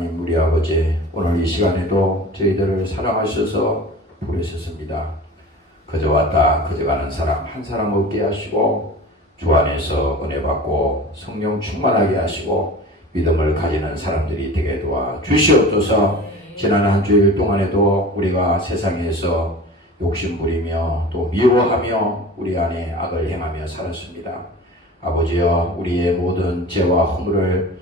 하나님 우리 아버지, 오늘 이 시간에도 저희들을 사랑하셔서 부르셨습니다. 그저 왔다 그저 가는 사람 한 사람 없게 하시고 주 안에서 은혜 받고 성령 충만하게 하시고 믿음을 가지는 사람들이 되게 도와 주시옵소서. 지난 한 주일 동안에도 우리가 세상에서 욕심부리며 또 미워하며 우리 안에 악을 행하며 살았습니다. 아버지여, 우리의 모든 죄와 허물을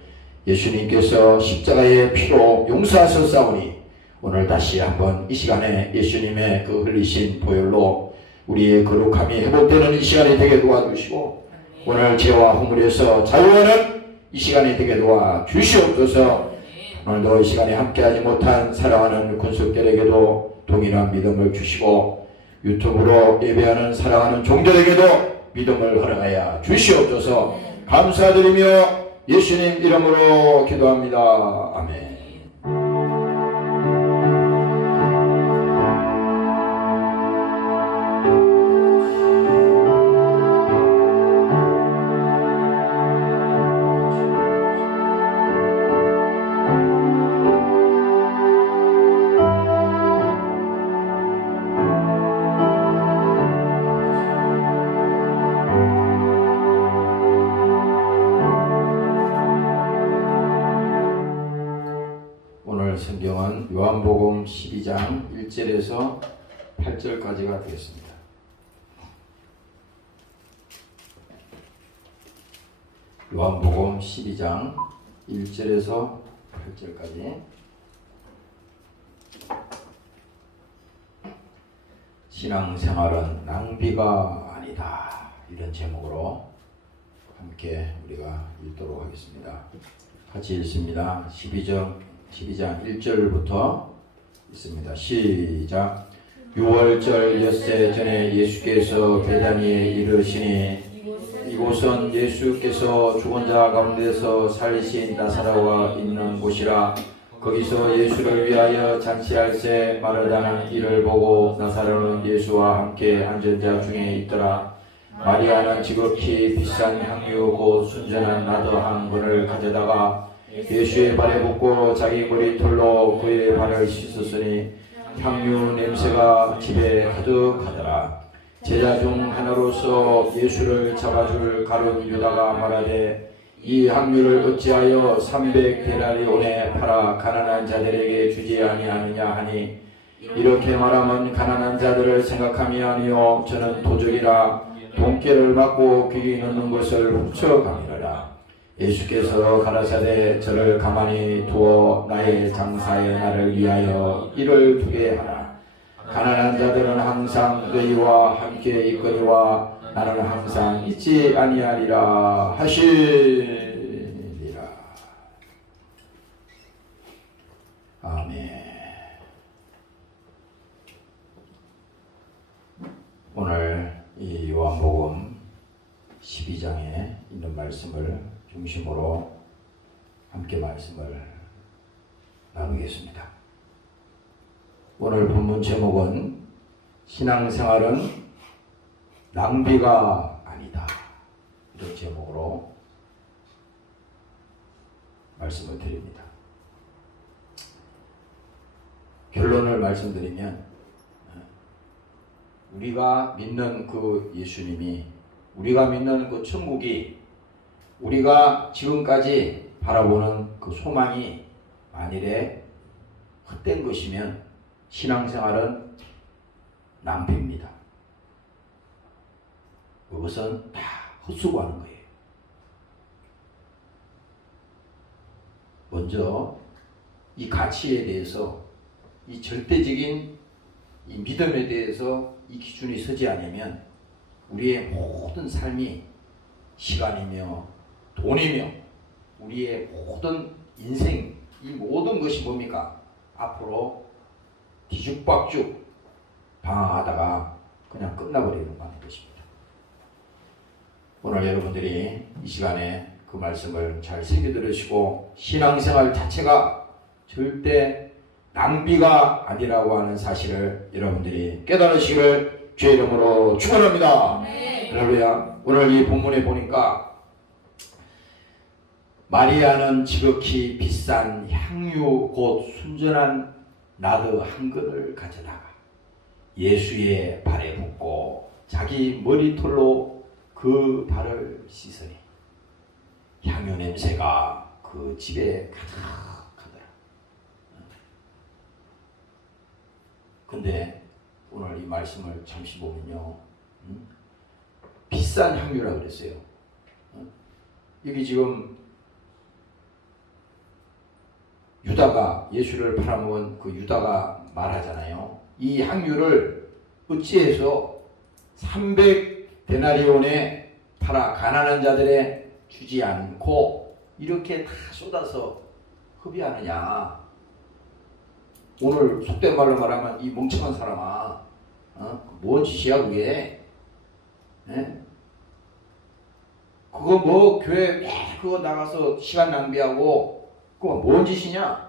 예수님께서 십자가의 피로 용서하셨사오니 오늘 다시 한번 이 시간에 예수님의 그 흘리신 보혈로 우리의 거룩함이 회복되는 이 시간이 되게 도와주시고 오늘 죄와 허물에서 자유하는 이 시간이 되게 도와주시옵소서. 오늘도 이 시간에 함께하지 못한 사랑하는 군속들에게도 동일한 믿음을 주시고 유튜브로 예배하는 사랑하는 종들에게도 믿음을 허락하여 주시옵소서. 감사드리며 예수님 이름으로 기도합니다. 아멘. 성경은 요한복음 12장 1절에서 8절까지가 되겠습니다. 요한복음 12장 1절에서 8절까지. 신앙생활은 낭비가 아니다, 이런 제목으로 함께 우리가 읽도록 하겠습니다. 같이 읽습니다. 12장 1절부터 있습니다. 시작. 6월절 엿새 전에 예수께서 베다니에 이르시니 이곳은 예수께서 죽은 자 가운데서 살리신 나사로가 있는 곳이라. 거기서 예수를 위하여 잔치할새 마르다는 이를 보고 나사로는 예수와 함께 앉은 자 중에 있더라. 마리아는 지극히 비싼 향유 곧 순전한 나드 한 근을 가져다가 예수의 발에 붓고 자기 머리털로 그의 발을 씻었으니 향유 냄새가 집에 가득하더라. 제자 중 하나로서 예수를 잡아줄 가룟 유다가 말하되 이 향유를 어찌하여 300데나리온에 팔아 가난한 자들에게 주지 아니하느냐 하니, 이렇게 말하면 가난한 자들을 생각함이 아니요 저는 도적이라 돈깨를 맞고 귀에 넣는 것을 훔쳐가미라. 예수께서 가라사대 저를 가만히 두어 나의 장사의 날을 위하여 일을 두게 하라. 가난한 자들은 항상 너희와 함께 있거니와 나는 항상 있지 아니하리라 하시니라. 아멘. 오늘 이 요한복음 12장에 있는 말씀을 중심으로 함께 말씀을 나누겠습니다. 오늘 본문 제목은 신앙생활은 낭비가 아니다, 이런 제목으로 말씀을 드립니다. 결론을 말씀드리면 우리가 믿는 그 예수님이, 우리가 믿는 그 천국이, 우리가 지금까지 바라보는 그 소망이 만일에 헛된 것이면 신앙생활은 낭비입니다. 그것은 다 헛수고하는 거예요. 먼저 이 가치에 대해서, 이 절대적인 이 믿음에 대해서 이 기준이 서지 않으면 우리의 모든 삶이 시간이며 돈이며 우리의 모든 인생, 이 모든 것이 뭡니까? 앞으로 뒤죽박죽 방황하다가 그냥 끝나버리는 것입니다. 오늘 여러분들이 이 시간에 그 말씀을 잘 새겨 들으시고 신앙생활 자체가 절대 낭비가 아니라고 하는 사실을 여러분들이 깨달으시기를 주의 이름으로 축원합니다. 할렐루야. 오늘 이 본문에 보니까 마리아는 지극히 비싼 향유 곧 순전한 나드 한 근을 가져다가 예수의 발에 붓고 자기 머리털로 그 발을 씻으니 향유 냄새가 그 집에 가득하더라. 근데 오늘 이 말씀을 잠시 보면요, 비싼 향유라 그랬어요. 여기 지금 유다가 예수를 팔아먹은 그 유다가 말하잖아요. 이 향유를 어찌해서 300데나리온에 팔아 가난한 자들에 주지 않고 이렇게 다 쏟아서 흡입하느냐. 오늘 속된 말로 말하면 이 멍청한 사람아, 뭔 짓이야 그게? 네? 그거 뭐 교회 그거 나가서 시간 낭비하고 그거 뭔 짓이냐?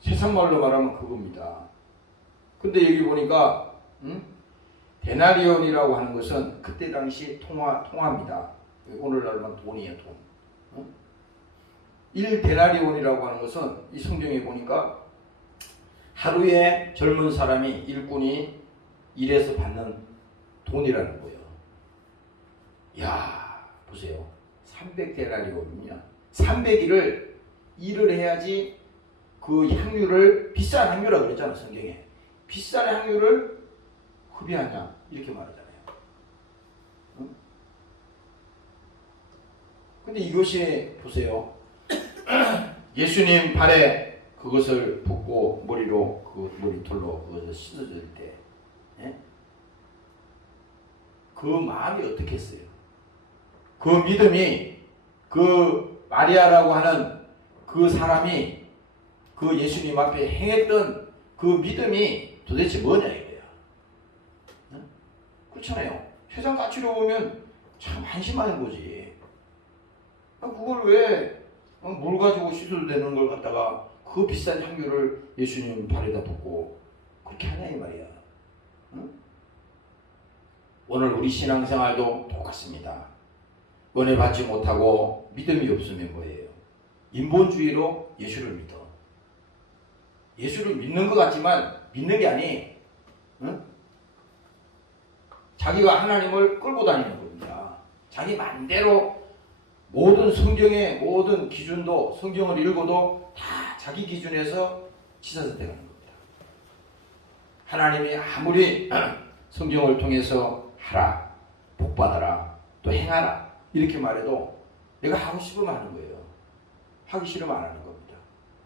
세상 말로 말하면 그겁니다. 근데 여기 보니까 데나리온이라고 하는 것은 그때 당시 통화입니다. 오늘날만 돈이에요, 돈. 1데나리온이라고 하는 것은 이 성경에 보니까 하루에 젊은 사람이 일꾼이 일해서 받는 돈이라는 거예요. 야, 보세요. 300데나리온이면 300일을 일을 해야지 그 향유를, 비싼 향유라고 그랬잖아, 성경에. 비싼 향유를 흡입하냐, 이렇게 말하잖아요. 근데 이것이 보세요. 예수님 발에 그것을 붓고 머리로 그 머리털로 그것을 씻어줄 때, 그 마음이 어떻겠어요? 그 믿음이, 그 마리아라고 하는 그 사람이 그 예수님 앞에 행했던 그 믿음이 도대체 뭐냐 이거야. 그렇잖아요. 세상 가치로 보면 참 한심한 거지. 그걸 왜 물 가지고 씻어도 되는 걸 갖다가 그 비싼 향유를 예수님 발에다 붓고 그렇게 하냐 이 말이야. 오늘 우리 신앙생활도 똑같습니다. 은혜 받지 못하고 믿음이 없으면 뭐예요? 인본주의로 예수를 믿어. 예수를 믿는 것 같지만 믿는 게 아니, 자기가 하나님을 끌고 다니는 겁니다. 자기 맘대로 모든 성경의 모든 기준도, 성경을 읽어도 다 자기 기준에서 치사선택하는 겁니다. 하나님이 아무리 성경을 통해서 하라, 복받아라, 또 행하라 이렇게 말해도 내가 하고 싶으면 하는 거예요. 하기 싫으면 안 하는 겁니다.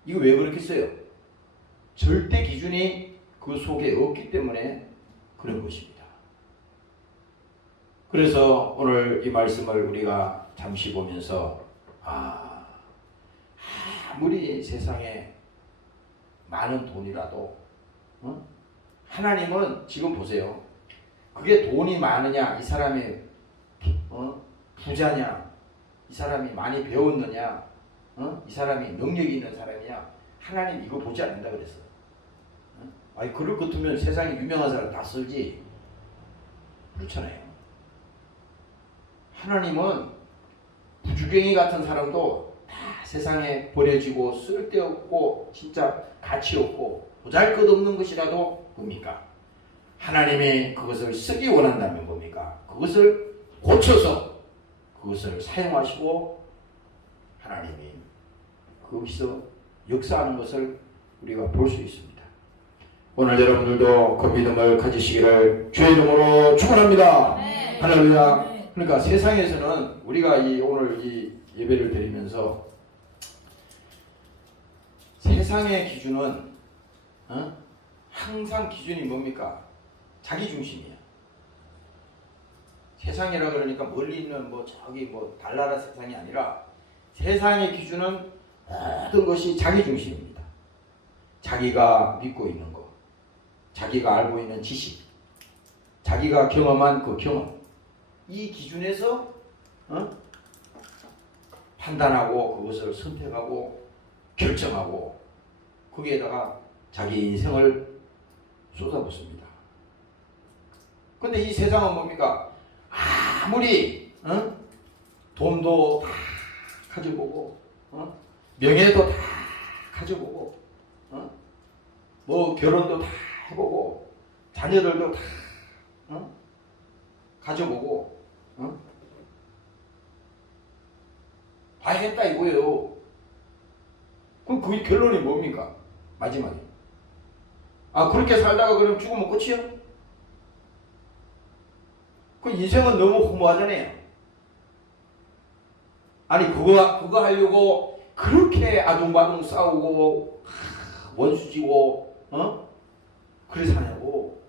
이거 왜 그렇겠어요? 절대 기준이 그 속에 없기 때문에 그런 것입니다. 그래서 오늘 이 말씀을 우리가 잠시 보면서 아무리 세상에 많은 돈이라도 하나님은 지금 보세요. 그게 돈이 많으냐, 이 사람이 부자냐, 이 사람이 많이 배웠느냐, 이 사람이 능력이 있는 사람이냐, 하나님 이거 보지 않는다 그랬어. 아니 그럴 것 같으면 세상에 유명한 사람 다 쓸지. 그렇잖아요. 하나님은 부주경이 같은 사람도 다 세상에 버려지고 쓸데없고 진짜 가치없고 보잘것없는 것이라도 뭡니까? 하나님이 그것을 쓰기 원한다면 뭡니까? 그것을 고쳐서 그것을 사용하시고 하나님이 거기서 역사하는 것을 우리가 볼 수 있습니다. 오늘 여러분들도 그 믿음을 가지시기를 주의 이름으로 축원합니다. 네. 할렐루야. 네. 그러니까 세상에서는 우리가 오늘 이 예배를 드리면서 세상의 기준은 항상 기준이 뭡니까? 자기 중심이야. 세상이라 그러니까 멀리 있는 저기 달나라 세상이 아니라 세상의 기준은 모든 것이 자기 중심입니다. 자기가 믿고 있는 것, 자기가 알고 있는 지식, 자기가 경험한 그 경험, 이 기준에서 판단하고 그것을 선택하고 결정하고 거기에다가 자기 인생을 쏟아붓습니다. 근데 이 세상은 뭡니까? 아무리 돈 돈도 다 가져보고, 명예도 다 가져보고, 뭐 결혼도 다 해보고, 자녀들도 다 가져보고, 봐야겠다 이거예요. 그럼 그 결론이 뭡니까? 마지막에. 그렇게 살다가 그럼 죽으면 끝이요? 그 인생은 너무 허무하잖아요. 아니 그거 하려고 그렇게 아둥바둥 싸우고 원수지고 그래 사냐고.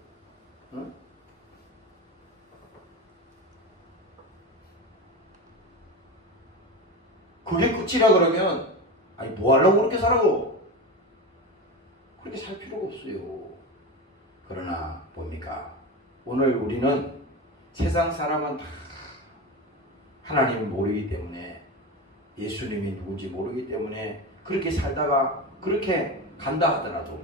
그게 끝이라 그러면 아니 뭐 하려고 그렇게 살아고. 그렇게 살 필요가 없어요. 그러나 뭡니까? 오늘 우리는 세상 사람은 다 하나님을 모르기 때문에, 예수님이 누군지 모르기 때문에 그렇게 살다가 그렇게 간다 하더라도,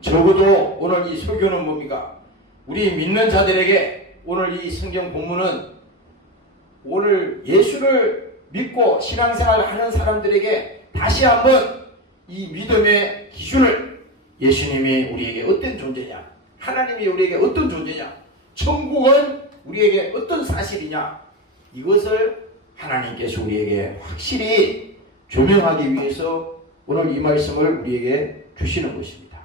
적어도 오늘 이 설교는 뭡니까? 우리 믿는 자들에게 오늘 이 성경 본문은 오늘 예수를 믿고 신앙생활을 하는 사람들에게 다시 한번 이 믿음의 기준을, 예수님이 우리에게 어떤 존재냐, 하나님이 우리에게 어떤 존재냐, 천국은 우리에게 어떤 사실이냐, 이것을 하나님께서 우리에게 확실히 조명하기 위해서 오늘 이 말씀을 우리에게 주시는 것입니다.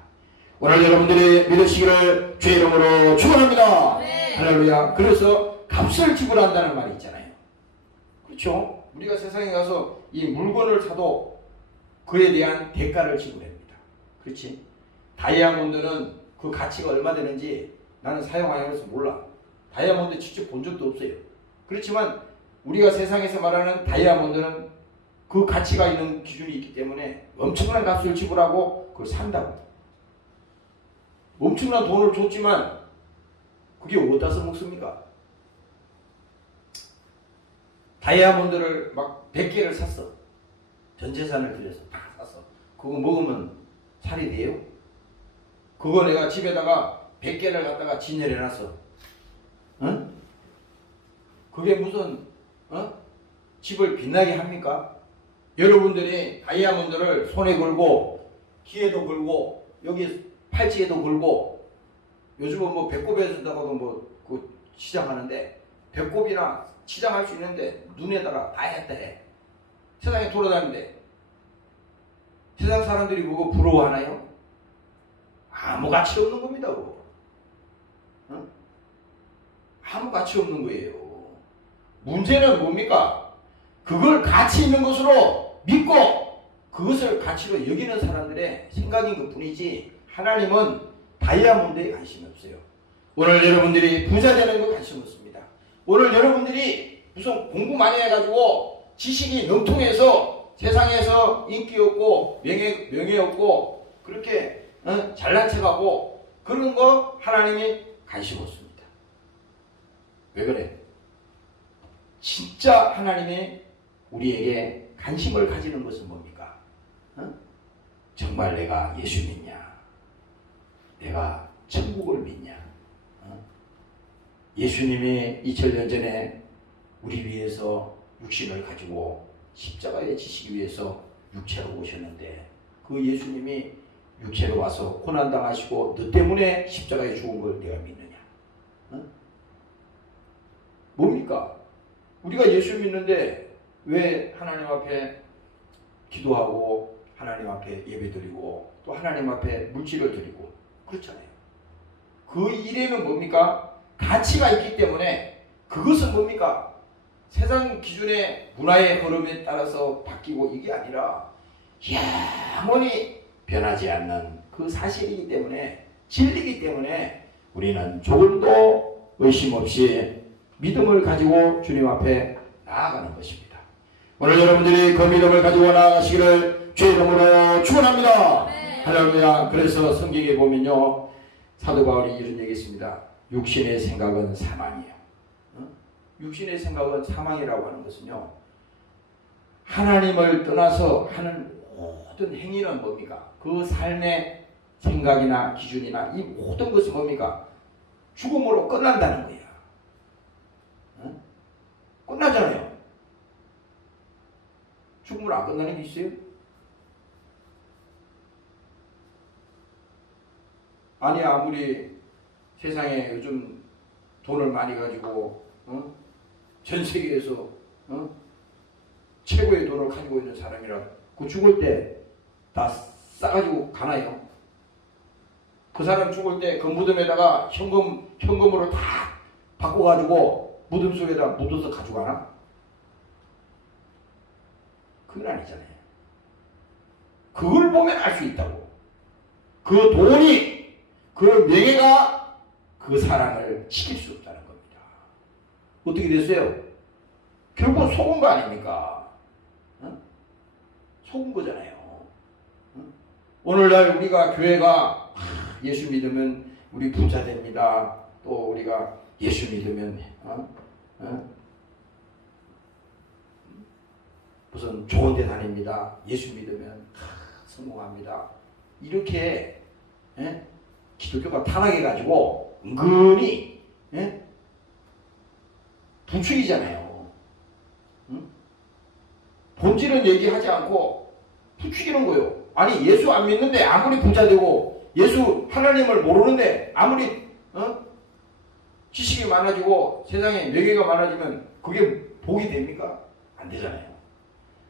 오늘 여러분들이 믿으시기를 주의 이름으로 축원합니다. 네. 할렐루야. 그래서 값을 지불한다는 말이 있잖아요. 그렇죠? 우리가 세상에 가서 이 물건을 사도 그에 대한 대가를 지불합니다. 그렇지? 다이아몬드는 그 가치가 얼마 되는지 나는 사용 안 해서 몰라. 다이아몬드 직접 본 적도 없어요. 그렇지만 우리가 세상에서 말하는 다이아몬드는 그 가치가 있는 기준이 있기 때문에 엄청난 값을 지불하고 그걸 산다고. 엄청난 돈을 줬지만 그게 어디다 써먹습니까? 다이아몬드를 막 100개를 샀어. 전 재산을 들여서 다 샀어. 그거 먹으면 살이 돼요? 그거 내가 집에다가 100개를 갖다가 진열해놨어. 응? 그게 무슨 집을 빛나게 합니까? 여러분들이 다이아몬드를 손에 걸고 귀에도 걸고 여기 팔찌에도 걸고, 요즘은 뭐 배꼽에서다가도 그 치장하는데, 배꼽이나 치장할 수 있는데 눈에다가 다 했대. 세상에 돌아다니는데 세상 사람들이 그거 부러워하나요? 아무 가치 없는 겁니다. 그거. 아무 가치 없는 거예요. 문제는 뭡니까? 그걸 가치 있는 것으로 믿고 그것을 가치로 여기는 사람들의 생각인 것 뿐이지, 하나님은 다이아몬드에 관심이 없어요. 오늘 여러분들이 부자 되는 거 관심 없습니다. 오늘 여러분들이 무슨 공부 많이 해가지고 지식이 넘통해서 세상에서 인기 없고 명예 없고 그렇게 잘난 척하고 그런 거 하나님이 관심 없습니다. 왜 그래? 진짜 하나님이 우리에게 관심을 가지는 것은 뭡니까? 정말 내가 예수 믿냐? 내가 천국을 믿냐? 예수님이 2000년 전에 우리 위해서 육신을 가지고 십자가에 지시기 위해서 육체로 오셨는데, 그 예수님이 육체로 와서 고난당하시고 너 때문에 십자가에 죽은 걸 내가 믿느냐? 뭡니까? 우리가 예수 믿는데 왜 하나님 앞에 기도하고 하나님 앞에 예배드리고 또 하나님 앞에 물질을 드리고 그렇잖아요. 그 일에는 뭡니까? 가치가 있기 때문에. 그것은 뭡니까? 세상 기준의 문화의 흐름에 따라서 바뀌고 이게 아니라 영원히 변하지 않는 그 사실이기 때문에, 진리이기 때문에 우리는 조금도 의심 없이 믿음을 가지고 주님 앞에 나아가는 것입니다. 오늘 여러분들이 그 믿음을 가지고 나아가시기를 주의 이름으로 축원합니다. 할렐루야. 그래서 성경에 보면요, 사도 바울이 이런 얘기 했습니다. 육신의 생각은 사망이에요. 육신의 생각은 사망이라고 하는 것은요, 하나님을 떠나서 하는 모든 행위는 뭡니까? 그 삶의 생각이나 기준이나 이 모든 것은 뭡니까? 죽음으로 끝난다는 거야. 끝나잖아요. 죽으면 안 끝나는 게 있어요? 아니 아무리 세상에 요즘 돈을 많이 가지고 전 세계에서 최고의 돈을 가지고 있는 사람이라 그 죽을 때 다 싸가지고 가나요? 그 사람 죽을 때 그 무덤에다가 현금으로 다 바꿔가지고 무덤 속에다 묻어서 가져가나? 그건 아니잖아요. 그걸 보면 알 수 있다고. 그 돈이, 그 명예가 그 사랑을 지킬 수 없다는 겁니다. 어떻게 됐어요? 결국 속은 거 아닙니까? 속은 거잖아요. 오늘날 우리가 교회가 예수 믿으면 우리 부자 됩니다. 또 우리가 예수 믿으면 무슨 좋은 데 다닙니다. 예수 믿으면 성공합니다. 이렇게 기독교가 타락해가지고 은근히 부추기잖아요. 본질은 얘기하지 않고 부추기는 거예요. 아니 예수 안 믿는데 아무리 부자 되고 예수 하나님을 모르는데 아무리 지식이 많아지고 세상에 명예가 많아지면 그게 복이 됩니까? 안 되잖아요.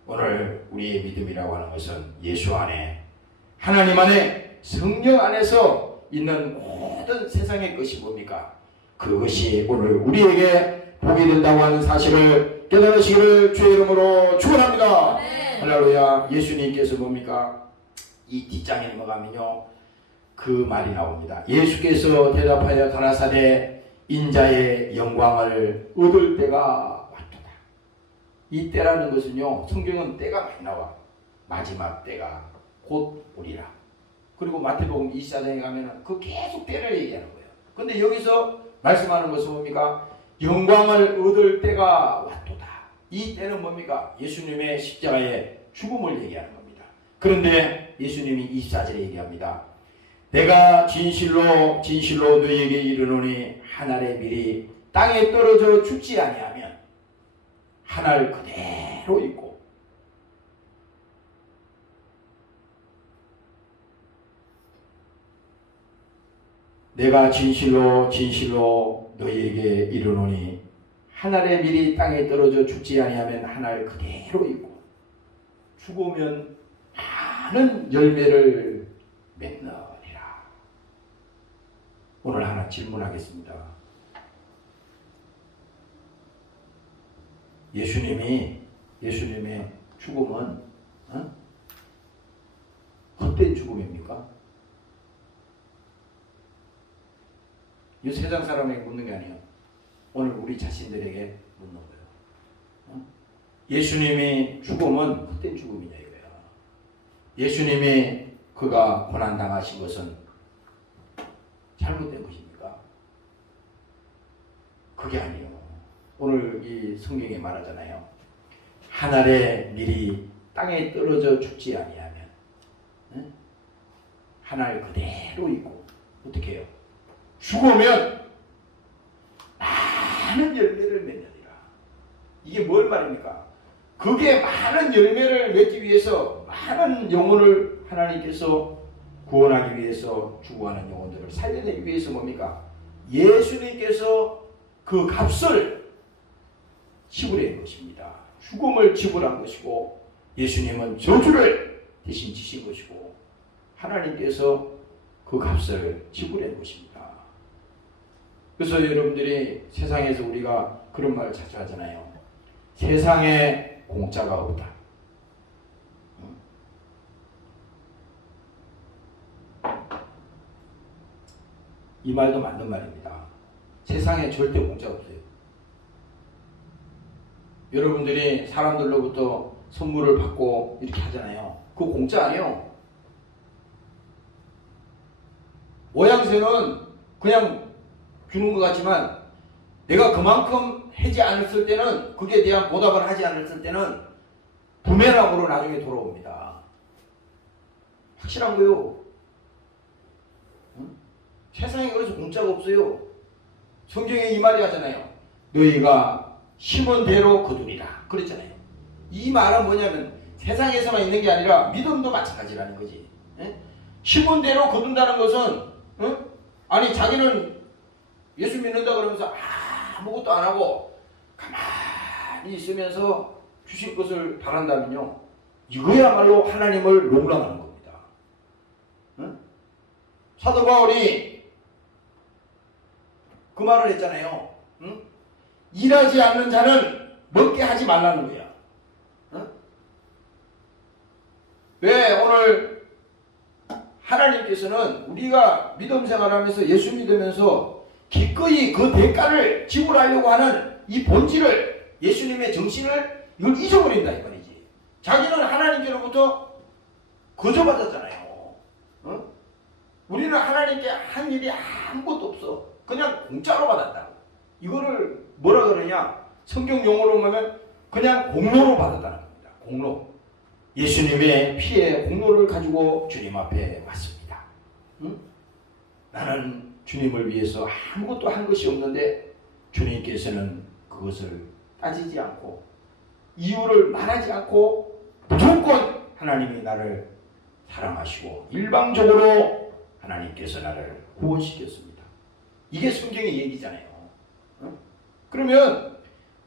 오늘 우리의 믿음이라고 하는 것은 예수 안에 하나님 안에 성령 안에서 있는 모든 세상의 것이 뭡니까? 그것이 오늘 우리에게 복이 된다고 하는 사실을 깨달으시기를 주의 이름으로 축원합니다. 할렐루야. 예수님께서 뭡니까? 이 뒷장에 넘어가면요 그 말이 나옵니다. 예수께서 대답하여 가라사대 인자의 영광을 얻을 때가 왔도다. 이 때라는 것은요 성경은 때가 많이 나와. 마지막 때가 곧 오리라. 그리고 마태복음 24장에 가면은 그 계속 때를 얘기하는 거예요. 근데 여기서 말씀하는 것은 뭡니까? 영광을 얻을 때가 왔도다. 이 때는 뭡니까? 예수님의 십자가의 죽음을 얘기하는 겁니다. 그런데 예수님이 24절에 얘기합니다. 내가 진실로 진실로 너희에게 이르노니 한 알의 밀이 땅에 떨어져 죽지 아니하면 한 알 그대로 있고 내가 진실로 진실로 너희에게 이르노니 한 알의 밀이 땅에 떨어져 죽지 아니하면 한 알 그대로 있고 죽으면 많은 열매를 맺느니라. 오늘 하나 질문하겠습니다. 예수님의 죽음은 헛된 죽음입니까? 이 세상 사람에게 묻는 게 아니에요. 오늘 우리 자신들에게 묻는 거예요. 예수님의 죽음은 헛된 죽음이냐 이거야. 예수님이 그가 고난당하신 것은 잘못된 것입니까? 그게 아니에요. 오늘 이 성경에 말하잖아요. 한 알의 밀이 땅에 떨어져 죽지 아니하면 한 알 그대로 있고 어떻게 해요? 죽으면 많은 열매를 맺느니라. 이게 뭘 말입니까? 그게 많은 열매를 맺기 위해서 많은 영혼을 하나님께서 구원하기 위해서 죽어가는 영혼들을 살려내기 위해서 뭡니까? 예수님께서 그 값을 지불한 것입니다. 죽음을 지불한 것이고 예수님은 저주를 대신 지신 것이고 하나님께서 그 값을 지불한 것입니다. 그래서 여러분들이 세상에서 우리가 그런 말을 자주 하잖아요. 세상에 공짜가 없다. 이 말도 맞는 말입니다. 세상에 절대 공짜가 없어요. 여러분들이 사람들로부터 선물을 받고 이렇게 하잖아요. 그거 공짜 아니에요. 모양새는 그냥 주는 것 같지만 내가 그만큼 하지 않았을 때는 그에 대한 보답을 하지 않았을 때는 부메랑으로 나중에 돌아옵니다. 확실한 거요. 응? 세상에 그래서 공짜가 없어요. 성경에 이 말이 하잖아요. 너희가 심은 대로 거두리라 그랬잖아요. 이 말은 뭐냐면 세상에서만 있는 게 아니라 믿음도 마찬가지라는 거지. 예? 심은 대로 거둔다는 것은 아니 자기는 예수 믿는다 그러면서 아무것도 안 하고 가만히 있으면서 주실 것을 바란다면요, 이거야말로 하나님을 농락하는 겁니다. 사도 바울이 그 말을 했잖아요. 일하지 않는 자는 먹게 하지 말라는 거야. 왜 오늘 하나님께서는 우리가 믿음 생활하면서 예수 믿으면서 기꺼이 그 대가를 지불하려고 하는 이 본질을, 예수님의 정신을 이걸 잊어버린다 이 말이지. 자기는 하나님께로부터 거저받았잖아요. 우리는 하나님께 한 일이 아무것도 없어. 그냥 공짜로 받았다고. 이거를 뭐라 그러냐, 성경 용어로 보면 그냥 공로로 받았다는 겁니다. 공로. 예수님의 피의 공로를 가지고 주님 앞에 왔습니다. 나는 주님을 위해서 아무것도 한 것이 없는데 주님께서는 그것을 따지지 않고 이유를 말하지 않고 무조건 하나님이 나를 사랑하시고 일방적으로 하나님께서 나를 구원시켰습니다. 이게 성경의 얘기잖아요. 그러면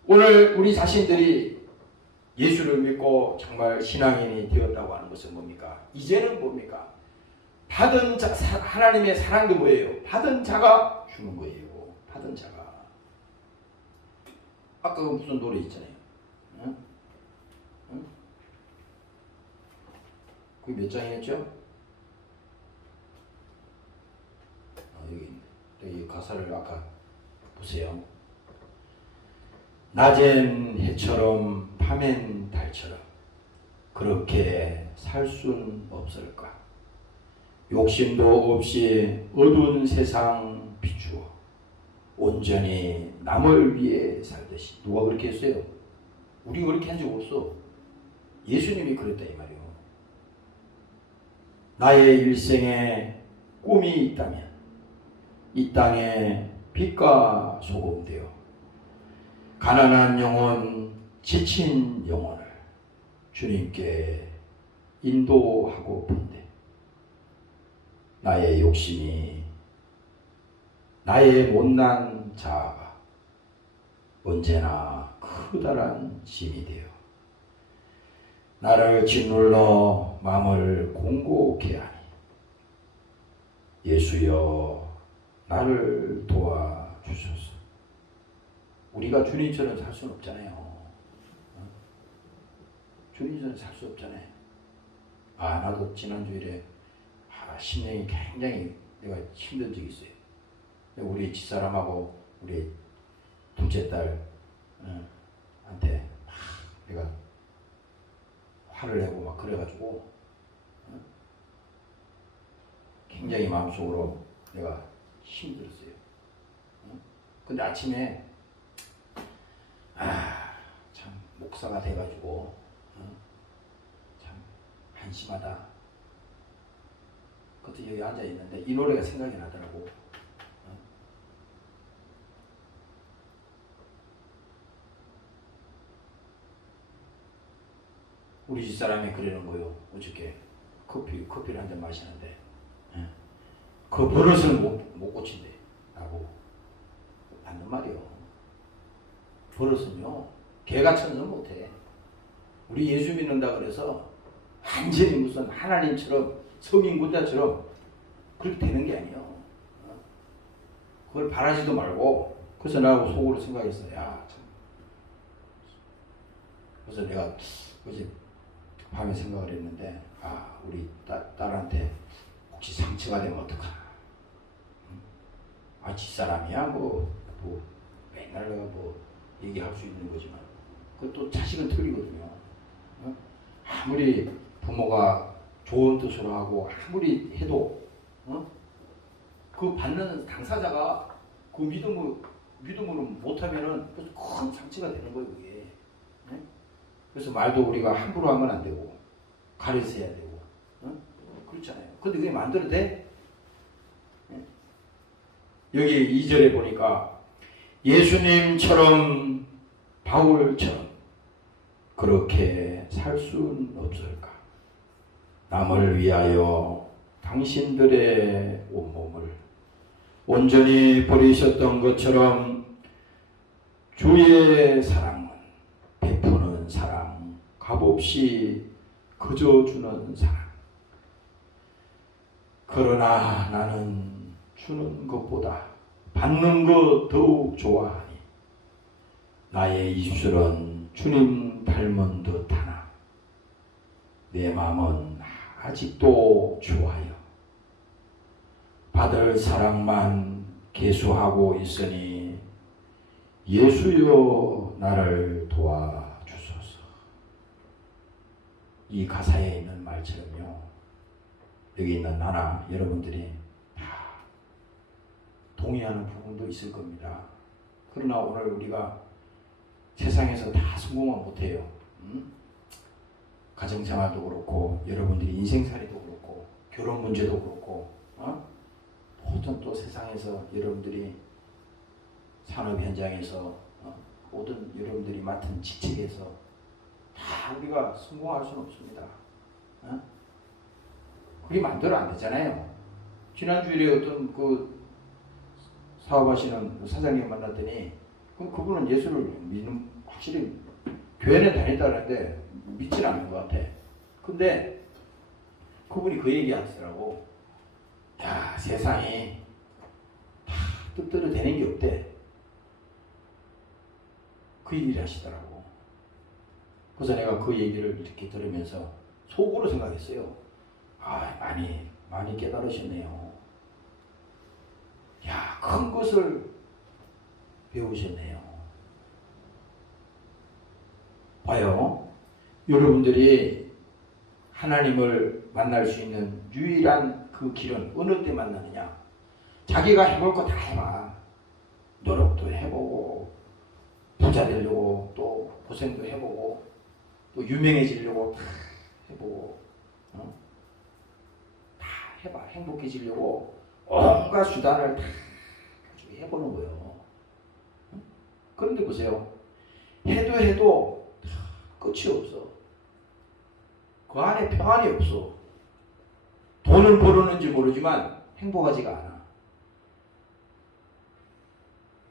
오늘 우리 자신들이 예수를 믿고 정말 신앙인이 되었다고 하는 것은 뭡니까? 이제는 뭡니까? 받은 자, 하나님의 사랑도 뭐예요? 받은 자가 주는 거예요. 받은 자가. 아까 무슨 노래 있잖아요. 그게 몇 장이었죠? 여기 가사를 아까 보세요. 낮엔 해처럼 밤엔 달처럼 그렇게 살 순 없을까? 욕심도 없이 어두운 세상 비추어 온전히 남을 위해 살듯이. 누가 그렇게 했어요? 우리가 그렇게 한 적 없어. 예수님이 그랬다 이 말이에요. 나의 일생에 꿈이 있다면 이 땅에 빛과 소금 되어 가난한 영혼, 지친 영혼을 주님께 인도하고픈데 나의 욕심이, 나의 못난 자아가 언제나 커다란 짐이 되어 나를 짓눌러 마음을 공고케 하니 예수여 나를 도와주소서. 우리가 주님처럼 살 수는 없잖아요. 주님처럼 살 수 없잖아요. 나도 지난주일에 심령이 굉장히 내가 힘든 적이 있어요. 우리 집사람하고 우리 둘째 딸 한테 내가 화를 내고 막 그래가지고 굉장히 마음속으로 내가 힘들었어요. 근데 아침에 참 목사가 돼가지고 참 한심하다. 그때 여기 앉아 있는데 이 노래가 생각이 나더라고. 우리 집사람이 그러는 거요. 어저께 커피를 한 잔 마시는데 그 버릇을 못 고친대. 라고. 맞는 말이요. 버릇은요, 개가 천선 못해. 우리 예수 믿는다 그래서 완전히 무슨 하나님처럼 성인군자처럼 그렇게 되는 게 아니에요. 그걸 바라지도 말고. 그래서 나하고 속으로 생각했어. 야, 참. 그래서 내가 어제 밤에 생각을 했는데, 우리 딸한테 혹시 상처가 되면 어떡하나. 집사람이야 맨날 내가 얘기할 수 있는 거지만 그것도 자식은 틀리거든요. 아무리 부모가 좋은 뜻으로 하고 아무리 해도 그 받는 당사자가 그 믿음으로 못하면은 큰 상처가 되는 거예요, 그게. 그래서 말도 우리가 함부로 하면 안 되고 가려서 해야 되고 그렇잖아요. 근데 그게 만들어도 돼? 여기 2절에 보니까 예수님처럼 바울처럼 그렇게 살 수는 없을까? 남을 위하여 당신들의 온몸을 온전히 버리셨던 것처럼 주의 사랑은 베푸는 사랑, 값없이 거저 주는 사랑. 그러나 나는 주는 것보다 받는 것 더욱 좋아하니 나의 입술은 주님 닮은 듯하나 내 마음은 아직도 좋아요. 받을 사랑만 계수하고 있으니 예수여 나를 도와주소서. 이 가사에 있는 말처럼요, 여기 있는 나나 여러분들이 다 동의하는 부분도 있을 겁니다. 그러나 오늘 우리가 세상에서 다 성공은 못해요. 가정생활도 그렇고 여러분들이 인생살이도 그렇고 결혼 문제도 그렇고 모든 또 세상에서 여러분들이 산업 현장에서 모든 여러분들이 맡은 직책에서 다 우리가 성공할 수는 없습니다. 그게 마음대로 안 되잖아요. 지난주일에 어떤 그 사업하시는 사장님 만났더니 그분은 예수를 믿는, 확실히 교회는 다녔다는데 믿지는 않는 것 같아. 근데 그분이 그 얘기 하시더라고. 야, 세상이 다 뜻대로 되는 게 없대. 그 얘기를 하시더라고. 그래서 내가 그 얘기를 이렇게 들으면서 속으로 생각했어요. 아, 많이 깨달으셨네요. 야, 큰 것을 배우셨네요. 봐요. 여러분들이 하나님을 만날 수 있는 유일한 그 길은 어느 때 만나느냐? 자기가 해볼 거 다 해봐. 노력도 해보고, 부자 되려고, 또 고생도 해보고, 또 유명해지려고 다 해보고, 다 해봐. 행복해지려고 온갖 수단을 다 가지고 해보는 거예요. 그런데 보세요. 해도 끝이 없어. 그 안에 평안이 없어. 돈을 벌었는지 모르지만 행복하지가 않아.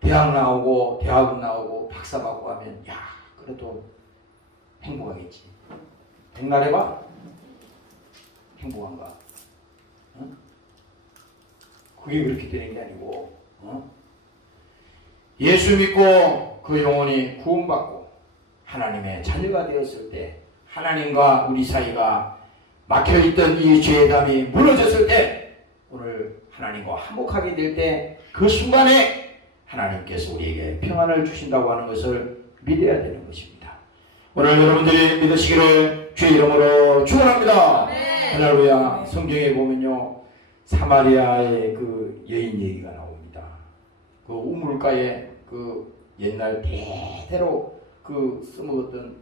대학은 나오고 박사 받고 하면 야, 그래도 행복하겠지. 백날 해봐. 행복한가? 그게 그렇게 되는 게 아니고, 예수 믿고 그 영혼이 구원받고 하나님의 자녀가 되었을 때, 하나님과 우리 사이가 막혀있던 이 죄담이 무너졌을 때, 오늘 하나님과 화목하게 될 때 그 순간에 하나님께서 우리에게 평안을 주신다고 하는 것을 믿어야 되는 것입니다. 오늘 여러분들이 믿으시기를 주의 이름으로 축원합니다. 네. 할렐루야. 성경에 보면요, 사마리아의 그 여인 얘기가 나옵니다. 그 우물가에 그 옛날 대대로 그 써먹었던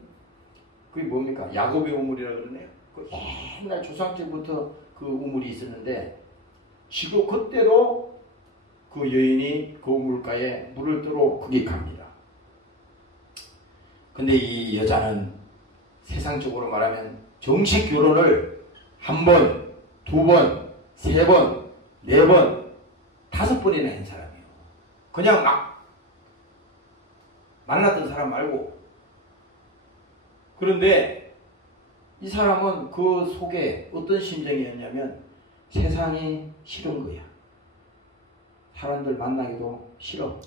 그게 뭡니까? 야곱의 우물이라 그러네요. 그 옛날 조상 때부터 그 우물이 있었는데, 지금 그때도 그 여인이 그 우물가에 물을 뜨러 거기 갑니다. 근데 이 여자는 세상적으로 말하면 정식 결혼을 1번, 2번, 3번, 4번, 5번이나 한 사람이에요. 그냥 막 만났던 사람 말고. 그런데 이 사람은 그 속에 어떤 심정이었냐면 세상이 싫은 거야. 사람들 만나기도 싫어.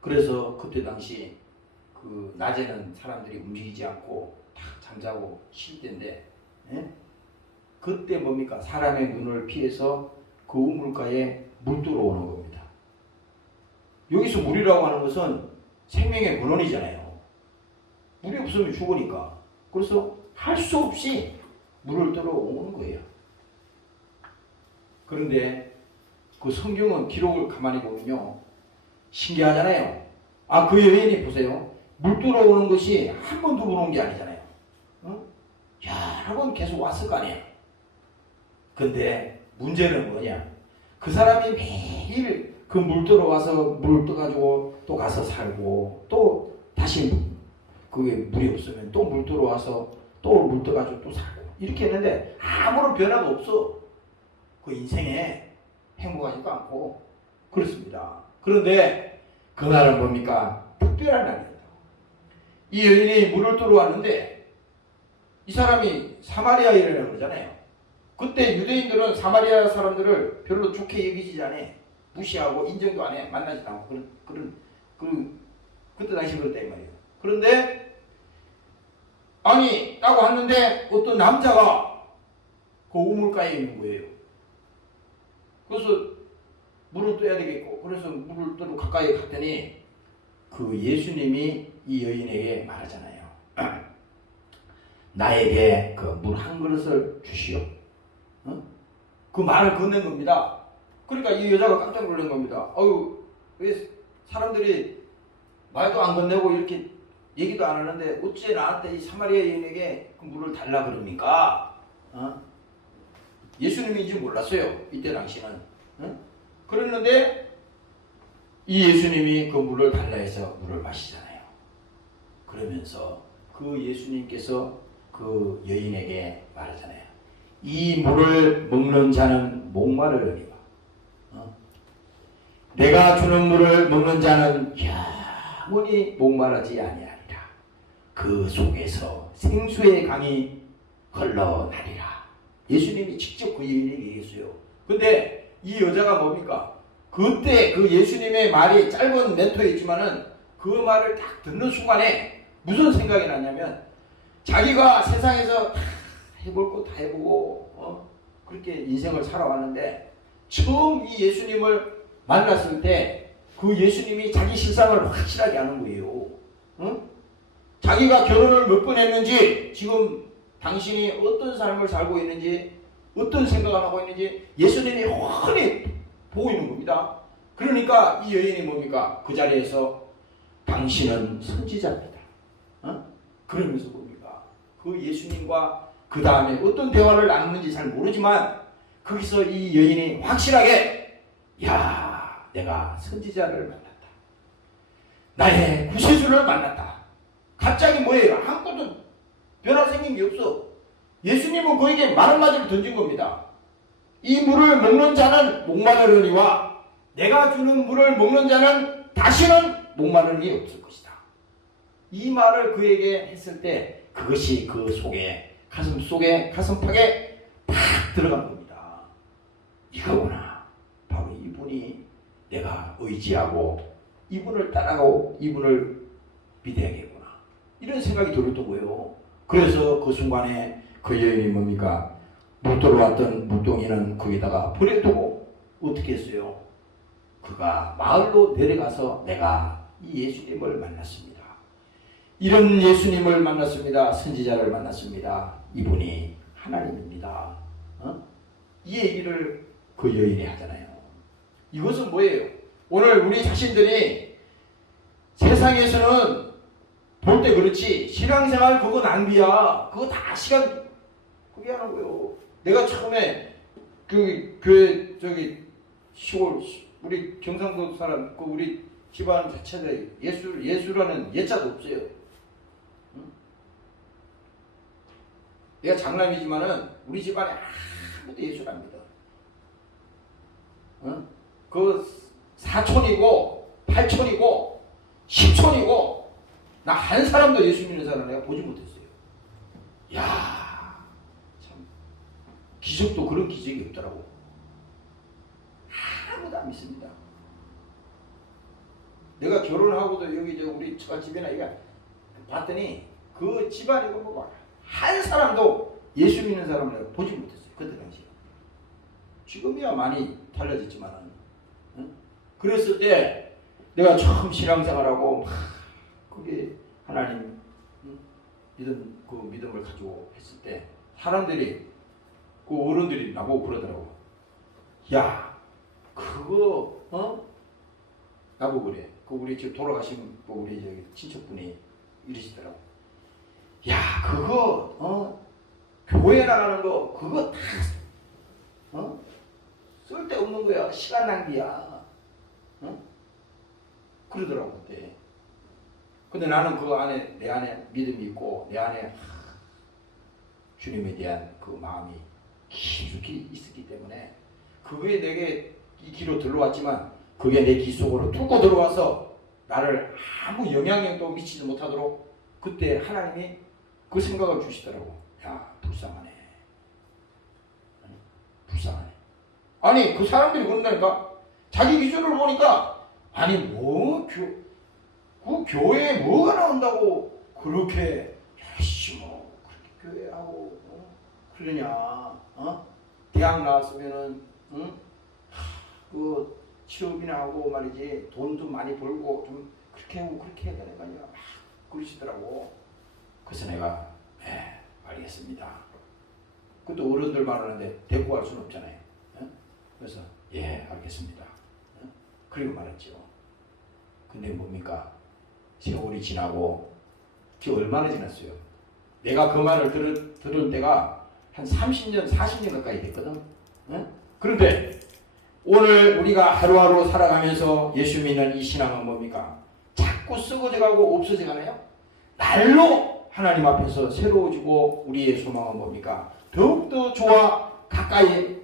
그래서 그때 당시 그 낮에는 사람들이 움직이지 않고 다 잠자고 쉴 때인데, 그때 뭡니까? 사람의 눈을 피해서 그 우물가에 물 들어오는 겁니다. 여기서 물이라고 하는 것은 생명의 근원이잖아요. 물이 없으면 죽으니까. 그래서 할 수 없이 물을 들어오는 거예요. 그런데 그 성경은 기록을 가만히 보면요, 신기하잖아요. 그 여인이 보세요. 물 들어오는 것이 한 번, 2번 온 게 아니잖아요. 여러 번 계속 왔을 거 아니에요. 근데 문제는 뭐냐? 그 사람이 매일 그 물 들어와서 물을 떠가지고 또 가서 살고 또 다시 그게 물이 없으면 또 물 들어와서 또 물 떠가지고 또 살고 이렇게 했는데 아무런 변화가 없어. 그 인생에 행복하지도 않고 그렇습니다. 그런데 그날은 뭡니까? 특별한 날이었다. 이 여인이 물을 들어왔는데 이 사람이 사마리아 여인이라고 그러잖아요. 그때 유대인들은 사마리아 사람들을 별로 좋게 여기지 않아. 무시하고 인정도 안 해. 만나지도 않고 그때 당시 그랬다 이 말이에요. 그런데 아니 라고 하는데 어떤 남자가 그 우물가에 있는 거예요. 그래서 물을 떠야 되겠고 그래서 물을 떠러 가까이 갔더니 그 예수님이 이 여인에게 말하잖아요. 나에게 그 물 한 그릇을 주시오. 그 말을 건넨 겁니다. 그러니까 이 여자가 깜짝 놀란 겁니다. 어유 왜 사람들이 말도 안 건네고 이렇게 얘기도 안 하는데 어째 나한테 이 사마리아 여인에게 그 물을 달라 그럽니까? 예수님인지 몰랐어요. 이때 당시는. 그랬는데 이 예수님이 그 물을 달라 해서 물을 마시잖아요. 그러면서 그 예수님께서 그 여인에게 말하잖아요. 이 물을 먹는 자는 목마르리라. 내가 주는 물을 먹는 자는 영원히 목마르지 아니하리라. 그 속에서 생수의 강이 흘러나리라. 예수님이 직접 그 여인에게 얘기했어요. 근데 이 여자가 뭡니까? 그때 그 예수님의 말이 짧은 멘토에 있지만은 그 말을 딱 듣는 순간에 무슨 생각이 났냐면 자기가 세상에서 다 해볼 거 다 해보고 그렇게 인생을 살아왔는데 처음 이 예수님을 만났을 때 그 예수님이 자기 실상을 확실하게 아는 거예요. 자기가 결혼을 몇 번 했는지 지금 당신이 어떤 삶을 살고 있는지 어떤 생각을 하고 있는지 예수님이 훤히 보고 있는 겁니다. 그러니까 이 여인이 뭡니까? 그 자리에서 당신은 선지자입니다. 그러면서 뭡니까? 그 예수님과 그 다음에 어떤 대화를 나누는지 잘 모르지만 거기서 이 여인이 확실하게 내가 선지자를 만났다. 나의 구세주를 만났다. 갑자기 뭐예요? 아무것도 변화 생긴 게 없어. 예수님은 그에게 말 한마디를 던진 겁니다. 이 물을 먹는 자는 목마르리와 내가 주는 물을 먹는 자는 다시는 목마를 일이 없을 것이다. 이 말을 그에게 했을 때 그것이 그 속에 가슴팍에 팍 들어간 겁니다. 이거구나. 바로 이분이 내가 의지하고 이분을 따라가고 이분을 믿어야겠구나. 이런 생각이 들었던 거예요. 그래서 그 순간에 그 여인이 뭡니까? 물 들어왔던 물동이는 거기다가 버려두고 어떻게 했어요? 그가 마을로 내려가서 내가 이 예수님을 만났습니다. 이런 예수님을 만났습니다. 선지자를 만났습니다. 이분이 하나님입니다. 이 얘기를 그 여인이 하잖아요. 이것은 뭐예요? 오늘 우리 자신들이 세상에서는 볼 때 그렇지 신앙생활 그거 낭비야. 그거 다 시간 그게 하는 거예요. 내가 처음에 그 교회 시골 우리 경상도 사람 그 우리 집안 자체가 예수라는 예자도 없어요. 내가 장남이지만은 우리 집안에 아무도 예수를 안 믿어. 그 사촌이고 팔촌이고 십촌이고 나 한 사람도 예수 믿는 사람 내가 보지 못했어요. 참 기적도 그런 기적이 없더라고. 아무도 안 믿습니다. 내가 결혼하고도 여기 우리 집이나 이거 봤더니 그 집안이고 뭐 한 사람도 예수 믿는 사람을 내가 보지 못했어요. 그때 당시에. 지금이야 많이 달라졌지만 그랬을 때 내가 처음 신앙생활하고 그게 하나님 믿음을 가지고 했을 때 사람들이 그 어른들이 나보고 그러더라고. 그거 나보고 그래. 그 우리 집 돌아가신 우리 저기 친척분이 이러시더라고. 그거 교회 나가는 거 그거 다 쓸데없는 거야. 시간 낭비야. 그러더라고 그때. 근데 나는 그 안에 내 안에 믿음이 있고 내 안에 주님에 대한 그 마음이 깊숙이 있었기 때문에 그게 내게 이 귀로 들어왔지만 그게 내 귀 속으로 뚫고 들어와서 나를 아무 영향력도 미치지 못하도록 그때 하나님이 그 생각을 주시더라고. 야, 불쌍하네. 불쌍하네. 아니 그 사람들이 그런다니까. 자기 기준으로 보니까 아니 뭐 그 교회에 뭐가 나온다고 그렇게 열심히 그렇게 교회하고 그러냐. 대학 나왔으면은 그 취업이나 하고 말이지 돈도 많이 벌고 좀 그렇게 하고 그렇게 해야 되는 거 아니야. 그러시더라고. 그래서 내가 알겠습니다. 그것도 어른들 말하는데 데리고 갈 수는 없잖아요. 그래서 알겠습니다. 그리고 말했죠. 근데 뭡니까? 세월이 지나고 지금 얼마나 지났어요? 내가 그 말을 들은 때가 한 30년, 40년 가까이 됐거든. 그런데 오늘 우리가 하루하루 살아가면서 예수 믿는 이 신앙은 뭡니까? 자꾸 썩어져 가고 없어져 가나요? 날로 하나님 앞에서 새로워지고 우리의 소망은 뭡니까? 더욱더 좋아 가까이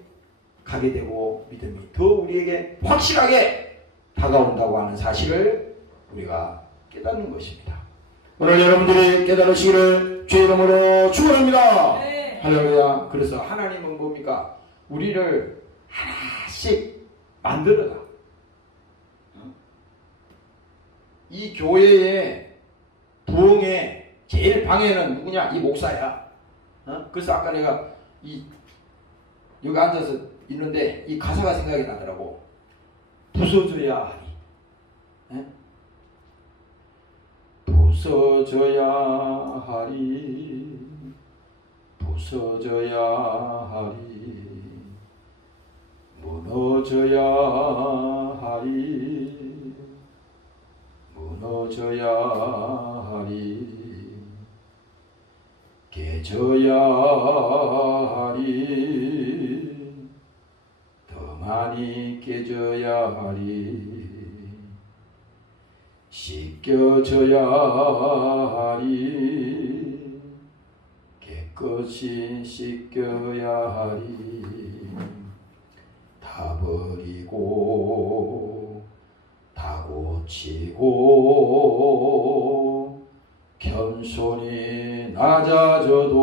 가게 되고 믿음이 더 우리에게 확실하게 다가온다고 하는 사실을 우리가 깨닫는 것입니다. 오늘 여러분들이 깨달으시기를 주의 이름으로 축원합니다. 네. 할렐루야. 그래서 하나님은 뭡니까? 우리를 하나씩 만들어가. 이 교회의 부흥의 제일 방해는 누구냐? 이 목사야. 그래서 아까 내가 여기 앉아서 있는데 이 가사가 생각이 나더라고. 부서져야 하리. 부서져야 하리. 부서져야 하리. 무너져야 하리. 무너져야 하리. 깨져야 하리. 더 많이 깨져야 하리. 씻겨져야 하리. 깨끗이 씻겨야 하리. 다 버리고 다 고치고 겸손히 낮아져도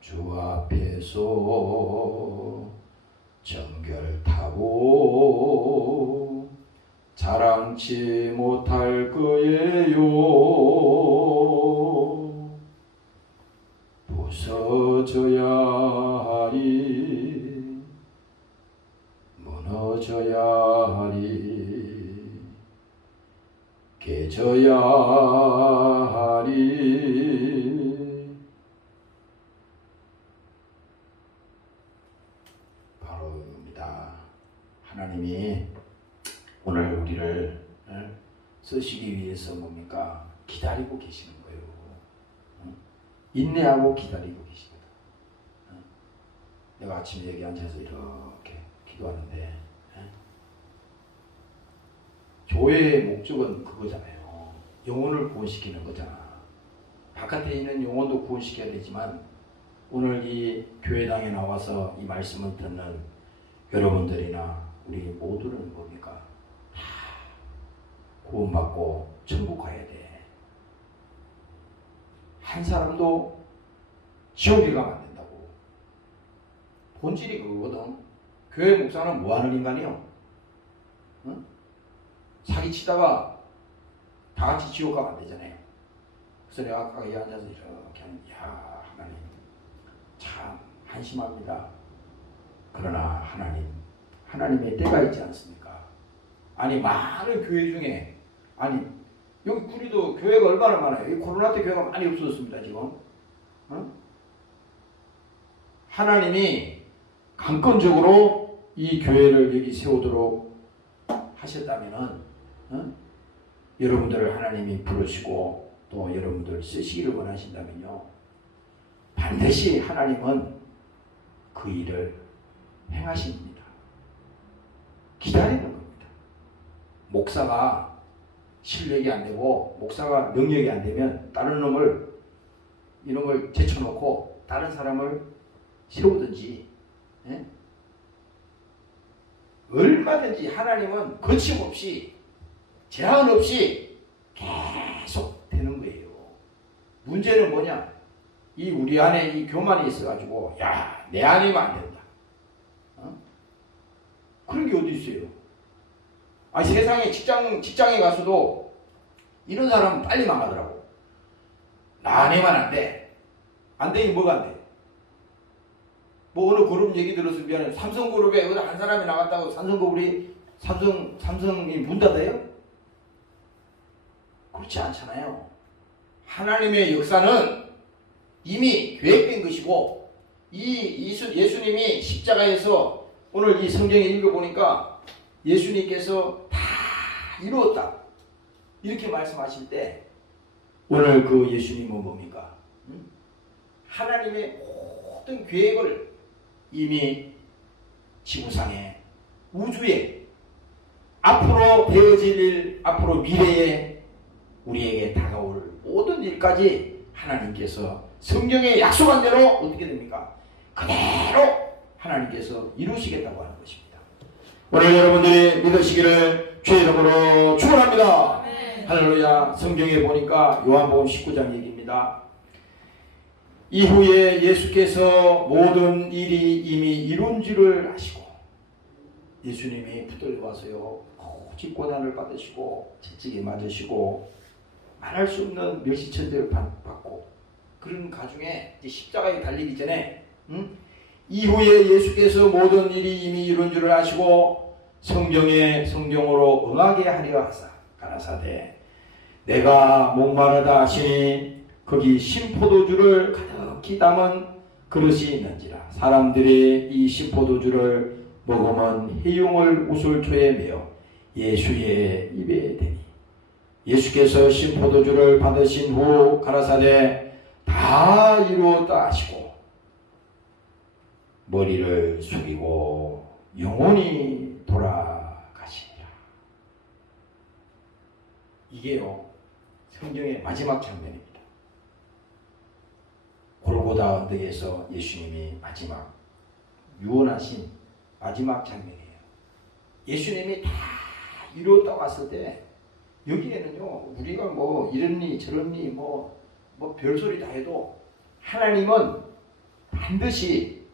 주 앞에서 정결타고 자랑치 못할 거예요. 부서져야 하리. 무너져야 하리. 깨져야 하리. 바로 이겁니다. 하나님이 오늘 우리를 쓰시기 위해서 뭡니까? 기다리고 계시는 거예요. 인내하고 기다리고 계십니다. 내가 아침에 여기 앉아서 이렇게 기도하는데 교회의 목적은 그거잖아요. 영혼을 구원시키는 거잖아. 바깥에 있는 영혼도 구원시켜야 되지만 오늘 이 교회당에 나와서 이 말씀을 듣는 여러분들이나 우리 모두는 뭡니까? 구원받고 천국 가야 돼. 한 사람도 지옥에 가면 안 된다고. 본질이 그거거든. 교회 목사는 뭐하는 인간이요? 사기치다가 다 같이 지옥 가면 안 되잖아요. 그래서 내가 아까 여기 앉아서 이렇게 하는, 야, 하나님 참 한심합니다. 그러나 하나님의 때가 있지 않습니까? 아니 많은 교회 중에 아니 여기 구리도 교회가 얼마나 많아요. 이 코로나 때 교회가 많이 없어졌습니다 지금. 하나님이 강권적으로 이 교회를 여기 세우도록 하셨다면은 여러분들을 하나님이 부르시고 또 여러분들 쓰시기를 원하신다면요 반드시 하나님은 그 일을 행하십니다. 기다리는 겁니다. 목사가 실력이 안 되고 목사가 능력이 안 되면 다른 이놈을 제쳐놓고 다른 사람을 세우든지, 예? 얼마든지 하나님은 거침없이 제한 없이 계속 되는 거예요. 문제는 뭐냐? 이 우리 안에 이 교만이 있어가지고 야, 내 안이면 안 된다. 그런 게 어디 있어요? 아니, 세상에 직장에 가서도 이런 사람은 빨리 망하더라고. 나 안에만 안 돼. 안 되긴 뭐가 안 돼? 뭐 어느 그룹 얘기 들었을 미안해. 삼성그룹에 어느 한 사람이 나갔다고 삼성이 문 닫아요? 그렇지 않잖아요. 하나님의 역사는 이미 계획된 것이고, 예수님이 십자가에서 오늘 이 성경에 읽어보니까 예수님께서 다 이루었다 이렇게 말씀하실 때 오늘 그 예수님은 뭡니까? 하나님의 모든 계획을 이미 지구상에, 우주에, 앞으로 되어질 일, 앞으로 미래에 우리에게 다가올 모든 일까지 하나님께서 성경에 약속한 대로 어떻게 됩니까? 그대로 하나님께서 이루시겠다고 하는 것입니다. 오늘 여러분들이 믿으시기를 주의 이름으로 축원합니다. 할렐루야. 성경에 보니까 요한복음 19장 얘기입니다. 이후에 예수께서 모든 일이 이미 이룬 줄을 아시고, 예수님이 붙들려 와서요 오직 고난을 받으시고 채찍에 맞으시고 말할 수 없는 멸시천대를 받고 그런 가중에 이제 십자가에 달리기 전에 이후에 예수께서 모든 일이 이미 이룬 줄을 아시고 성경으로 응하게 하려 하사 가라사대 내가 목마르다 하시니 거기 신포도주를 가득히 담은 그릇이 있는지라 사람들이 이 신포도주를 먹으면 해용을 우슬초에 메어 예수의 입에 대니 예수께서 신포도주를 받으신 후 가라사대 다 이루었다 하시고 머리를 숙이고 영원히 돌아가시니라. 이게요 성경의 마지막 장면입니다. 골고다 언덕에서 예수님이 마지막 유언하신 마지막 장면이에요. 예수님이 다 이루었다고 왔을 때 여기에는요 우리가 뭐 이러니 저러니 뭐 별소리 다 해도 하나님은 반드시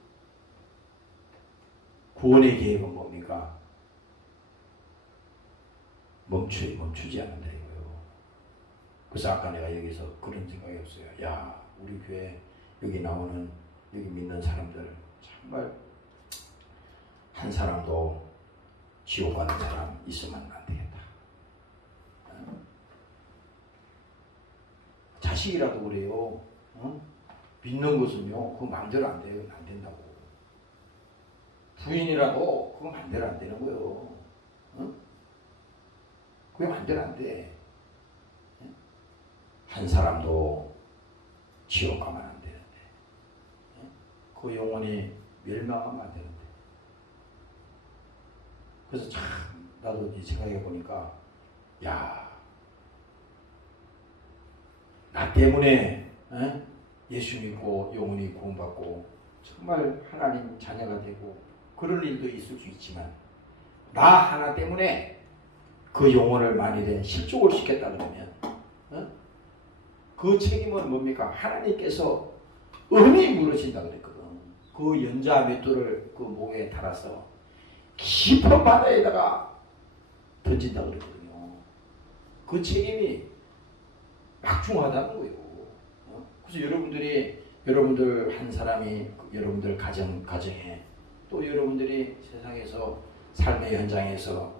구원의 계획은 뭡니까? 멈추지 않는다 이거요. 그래서 아까 내가 여기서 그런 생각이 없어요. 야, 우리 교회 여기 나오는 여기 믿는 사람들 정말 한 사람도 지옥 가는 사람 있으면 안 되겠다. 자식이라도 그래요. 믿는 것은요 그거 마음대로 안 된다고. 부인이라도 그거 마음대로 안 되는 거예요. 그게 마음대로 안 돼. 한 사람도 지옥 가면 안 되는데 그 영혼이 멸망하면 안 되는데. 그래서 참 나도 생각해 보니까 야, 나 때문에 예수 믿고 영혼이 구원받고 정말 하나님 자녀가 되고 그런 일도 있을 수 있지만 나 하나 때문에 그 영혼을 만일에 실족을 시켰다 그러면 그 책임은 뭡니까? 하나님께서 은히 물으신다 그랬거든. 그 연자 맷돌을 그 목에 달아서 깊은 바다에다가 던진다 그랬거든요. 그 책임이 막중하다는 거예요. 그래서 여러분들 한 사람이 여러분들 가정에 또 여러분들이 세상에서 삶의 현장에서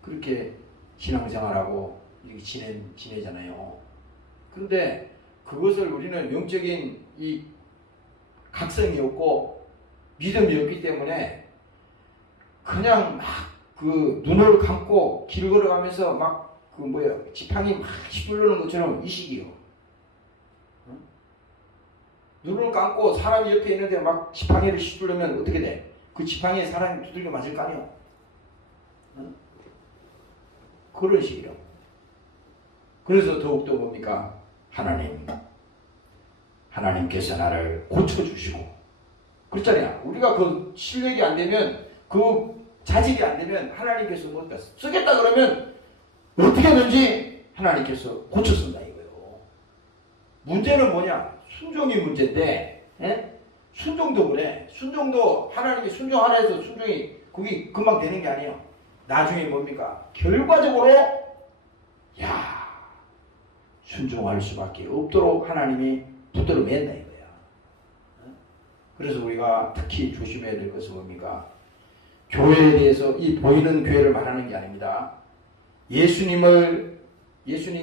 그렇게 신앙생활하고 이렇게 지내잖아요. 그런데 그것을 우리는 영적인 이 각성이 없고 믿음이 없기 때문에 그냥 막 그 눈을 감고 길 걸어가면서 막 그 지팡이 막 휘두르는 것처럼 이식이요. 눈을 감고 사람이 옆에 있는데 막 지팡이를 휘두르면 어떻게 돼? 그 지팡이에 사람이 두들겨 맞을 거 아니야? 그런 식이라고. 그래서 더욱더 뭡니까? 하나님께서 나를 고쳐주시고, 그렇잖아요. 우리가 그 실력이 안 되면, 그 자질이 안 되면 하나님께서 뭡니까? 쓰겠다 그러면 어떻게든지 하나님께서 고쳐준다 이거예요. 문제는 뭐냐? 순종이 문제인데, 예? 순종도 그래. 순종도 하나님이 순종하라 해서 순종이 그게 금방 되는 게 아니에요. 나중에 뭡니까? 결과적으로 순종할 수밖에 없도록 하나님이 붙들어 맨다 이거야. 그래서 우리가 특히 조심해야 될 것은 뭡니까? 교회에 대해서 이 보이는 교회를 말하는 게 아닙니다. 예수님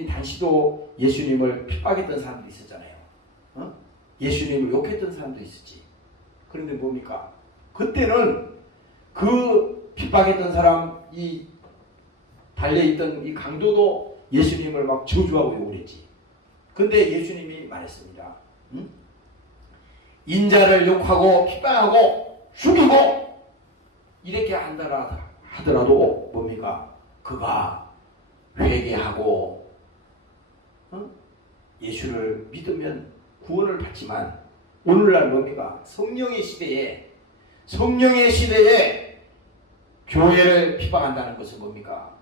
당시도 예수님을 핍박했던 사람도 있었잖아요. 예수님을 욕했던 사람도 있었지. 그런데 뭡니까? 그때는 그 핍박했던 사람, 이 달려있던 이 강도도 예수님을 막 저주하고 욕을 했지. 근데 예수님이 말했습니다. 인자를 욕하고 핍박하고 죽이고 이렇게 한다 하더라도 뭡니까? 그가 회개하고 예수를 믿으면 구원을 받지만 오늘날 뭡니까? 성령의 시대에 교회를 핍박한다는 것은 뭡니까?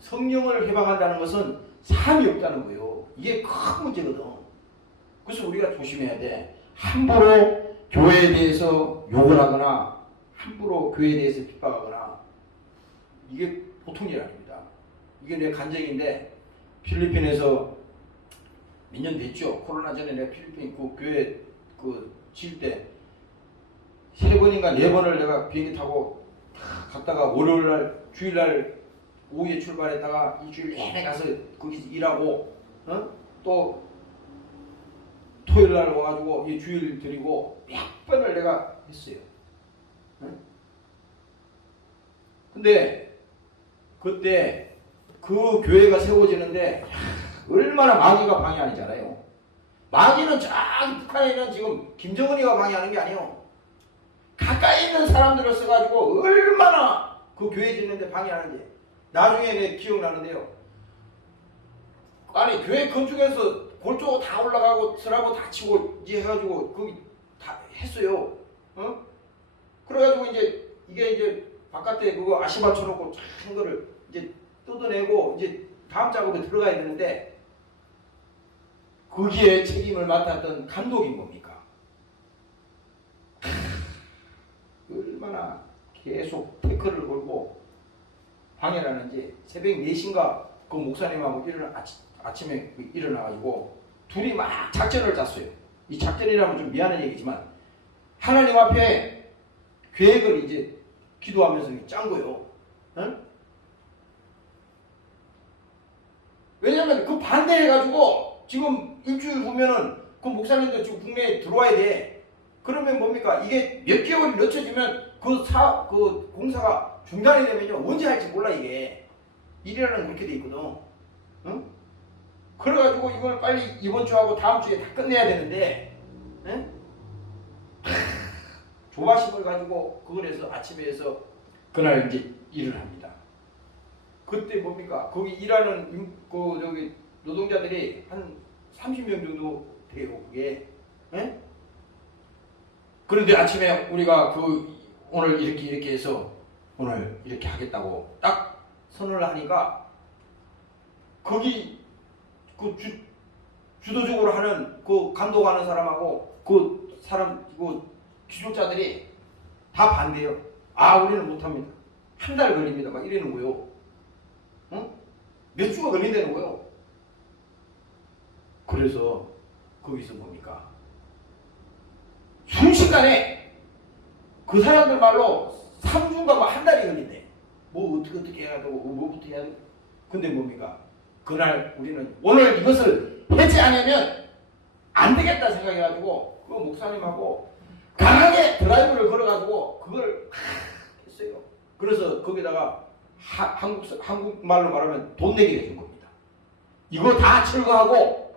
성령을 해방한다는 것은 삶이 없다는 거예요. 이게 큰 문제거든. 그래서 우리가 조심해야 돼. 함부로 교회에 대해서 욕을 하거나 함부로 교회에 대해서 핍박하거나 이게 보통 일 아닙니다. 이게 내 간증인데 필리핀에서 몇 년 됐죠. 코로나 전에 내가 필리핀 그 교회 지을 때 3번인가 4번을 내가 비행기 타고 갔다가 월요일날 주일날 오후에 출발했다가 일주일 내내 가서 거기서 일하고 또 토요일날 와가지고 이 주일 드리고 몇 번을 내가 했어요. 근데 그때 그 교회가 세워지는데 얼마나 마귀가 방해하잖아요. 마귀는 저기 북한에는 지금 김정은이가 방해하는 게 아니에요. 가까이 있는 사람들을 써가지고 얼마나 그 교회 짓는데 방해하는지 나중에 내 기억나는데요. 아니 교회 건축해서 골조 다 올라가고 슬라브 다 치고 이제 해가지고 거기 다 했어요. 그래가지고 이게 이제 바깥에 그거 아시 맞춰놓고 큰 거를 이제 뜯어내고 이제 다음 작업에 들어가야 되는데 거기에 책임을 맡았던 감독이 뭡니까? 얼마나 계속 태클을 걸고 방해를 하는지 새벽 4시인가 그 목사님하고 아침에 일어나가지고 둘이 막 작전을 짰어요. 이 작전이라면 좀 미안한 얘기지만 하나님 앞에 계획을 이제 기도하면서 짠 거예요. 왜냐면 그 반대해가지고 지금 일주일 후면은 그 목사님도 지금 국내에 들어와야 돼. 그러면 뭡니까? 이게 몇 개월이 늦춰지면 그 공사가 중단이 되면요. 언제 할지 몰라 이게. 일이라는 그렇게 돼 있거든. 그래가지고 이걸 빨리 이번 주하고 다음 주에 다 끝내야 되는데 조바심을 가지고 그걸 해서 아침에 해서 그날 이제 일을 합니다. 그때 뭡니까? 거기 일하는 저기 노동자들이 한 30명 정도 돼요, 그게. 그런데 아침에 우리가 오늘 이렇게 해서 오늘 이렇게 하겠다고 딱 선언을 하니까 거기 주도적으로 하는 그 감독하는 사람하고 그 기술자들이 다 반대해요. 우리는 못합니다. 한 달 걸립니다. 막 이러는 거예요. 몇 주가 걸린다는 거예요. 그래서 거기서 뭡니까? 순식간에 그 사람들 말로 3주인가 한 달이 걸린대. 뭐 어떻게 해야 되고 뭐부터 해야 되고. 근데 뭡니까? 그날 우리는 오늘 이것을 해지 않으면 안 되겠다 생각해가지고 그 목사님하고 강하게 드라이브를 걸어가지고 그걸 했어요. 그래서 거기다가 한국말로 말하면 돈 내게 해준 겁니다. 이거 다 철거하고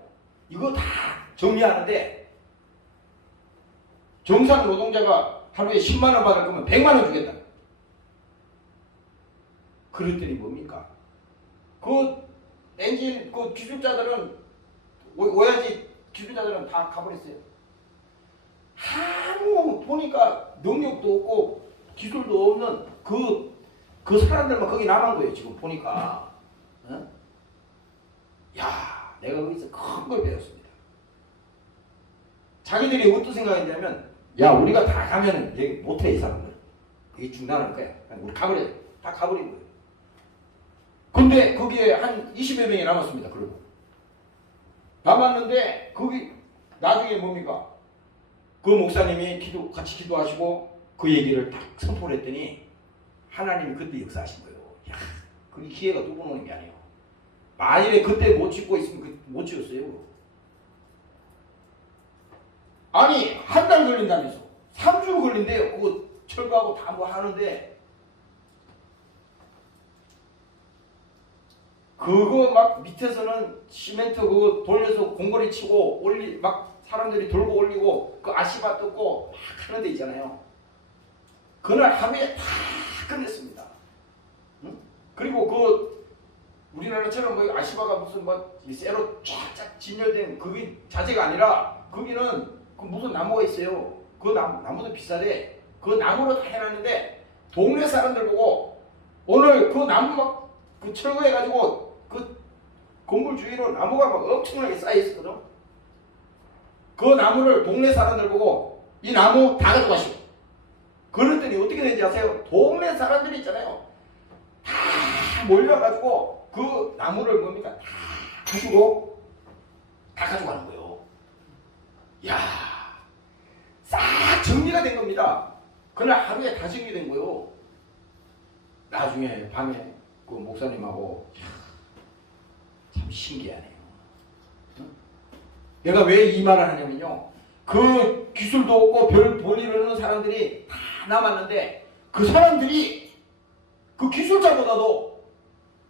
이거 다 정리하는데 정상 노동자가 하루에 10만 원 받을 거면 100만 원 주겠다. 그랬더니 뭡니까? 그 엔진 그 기술자들은 오야지 기술자들은 다 가버렸어요. 아무 보니까 능력도 없고 기술도 없는 그 사람들만 거기 남은 거예요. 지금 보니까. 어? 야, 내가 거기서 큰 걸 배웠습니다. 자기들이 어떤 생각이냐면, 야, 우리가 다 가면 여기 못해 이 사람들. 이게 중단할 거야. 우리 가버려. 다 가버린 거예요. 근데 거기에 한 20여 명이 남았습니다. 그리고 남았는데 거기 나중에 뭡니까? 그 목사님이 같이 기도하시고 그 얘기를 딱 선포를 했더니 하나님이 그때 역사하신 거예요. 야, 그 기회가 두 번 오는 게 아니에요. 만일에 그때 못 짓고 있으면 못 지었어요. 아니, 한 달 걸린다면서 3주 걸린대요. 그거 철거하고 다 뭐 하는데 그거 막 밑에서는 시멘트 그거 돌려서 공거리 치고 막 사람들이 돌고 올리고 그 아시바 뜯고 막 하는 데 있잖아요. 그날 하루에 다 끝냈습니다. 응? 그리고 그 우리나라처럼 뭐 아시바가 무슨 막 쇠로 쫙쫙 진열된 그게 자재가 아니라 거기는 그 무슨 나무가 있어요. 그 나무도 비싸대. 그 나무로 다 해놨는데 동네 사람들 보고 오늘 그 나무 막 그 철거해가지고 그 건물 주위로 나무가 막 엄청나게 쌓여 있었거든. 그 나무를 동네 사람들 보고 이 나무 다 가져가시오. 그랬더니 어떻게 되는지 아세요? 동네 사람들이 있잖아요. 다 몰려가지고 그 나무를 뭡니까? 다 가지고 다 가져가는 거예요. 야, 싹 정리가 된 겁니다. 그날 하루에 다 정리된 거예요. 나중에 밤에 그 목사님하고 참 신기하네요. 내가 왜 이 말을 하냐면요. 그 기술도 없고 별 볼일 없는 사람들이 다 남았는데 그 사람들이 그 기술자보다도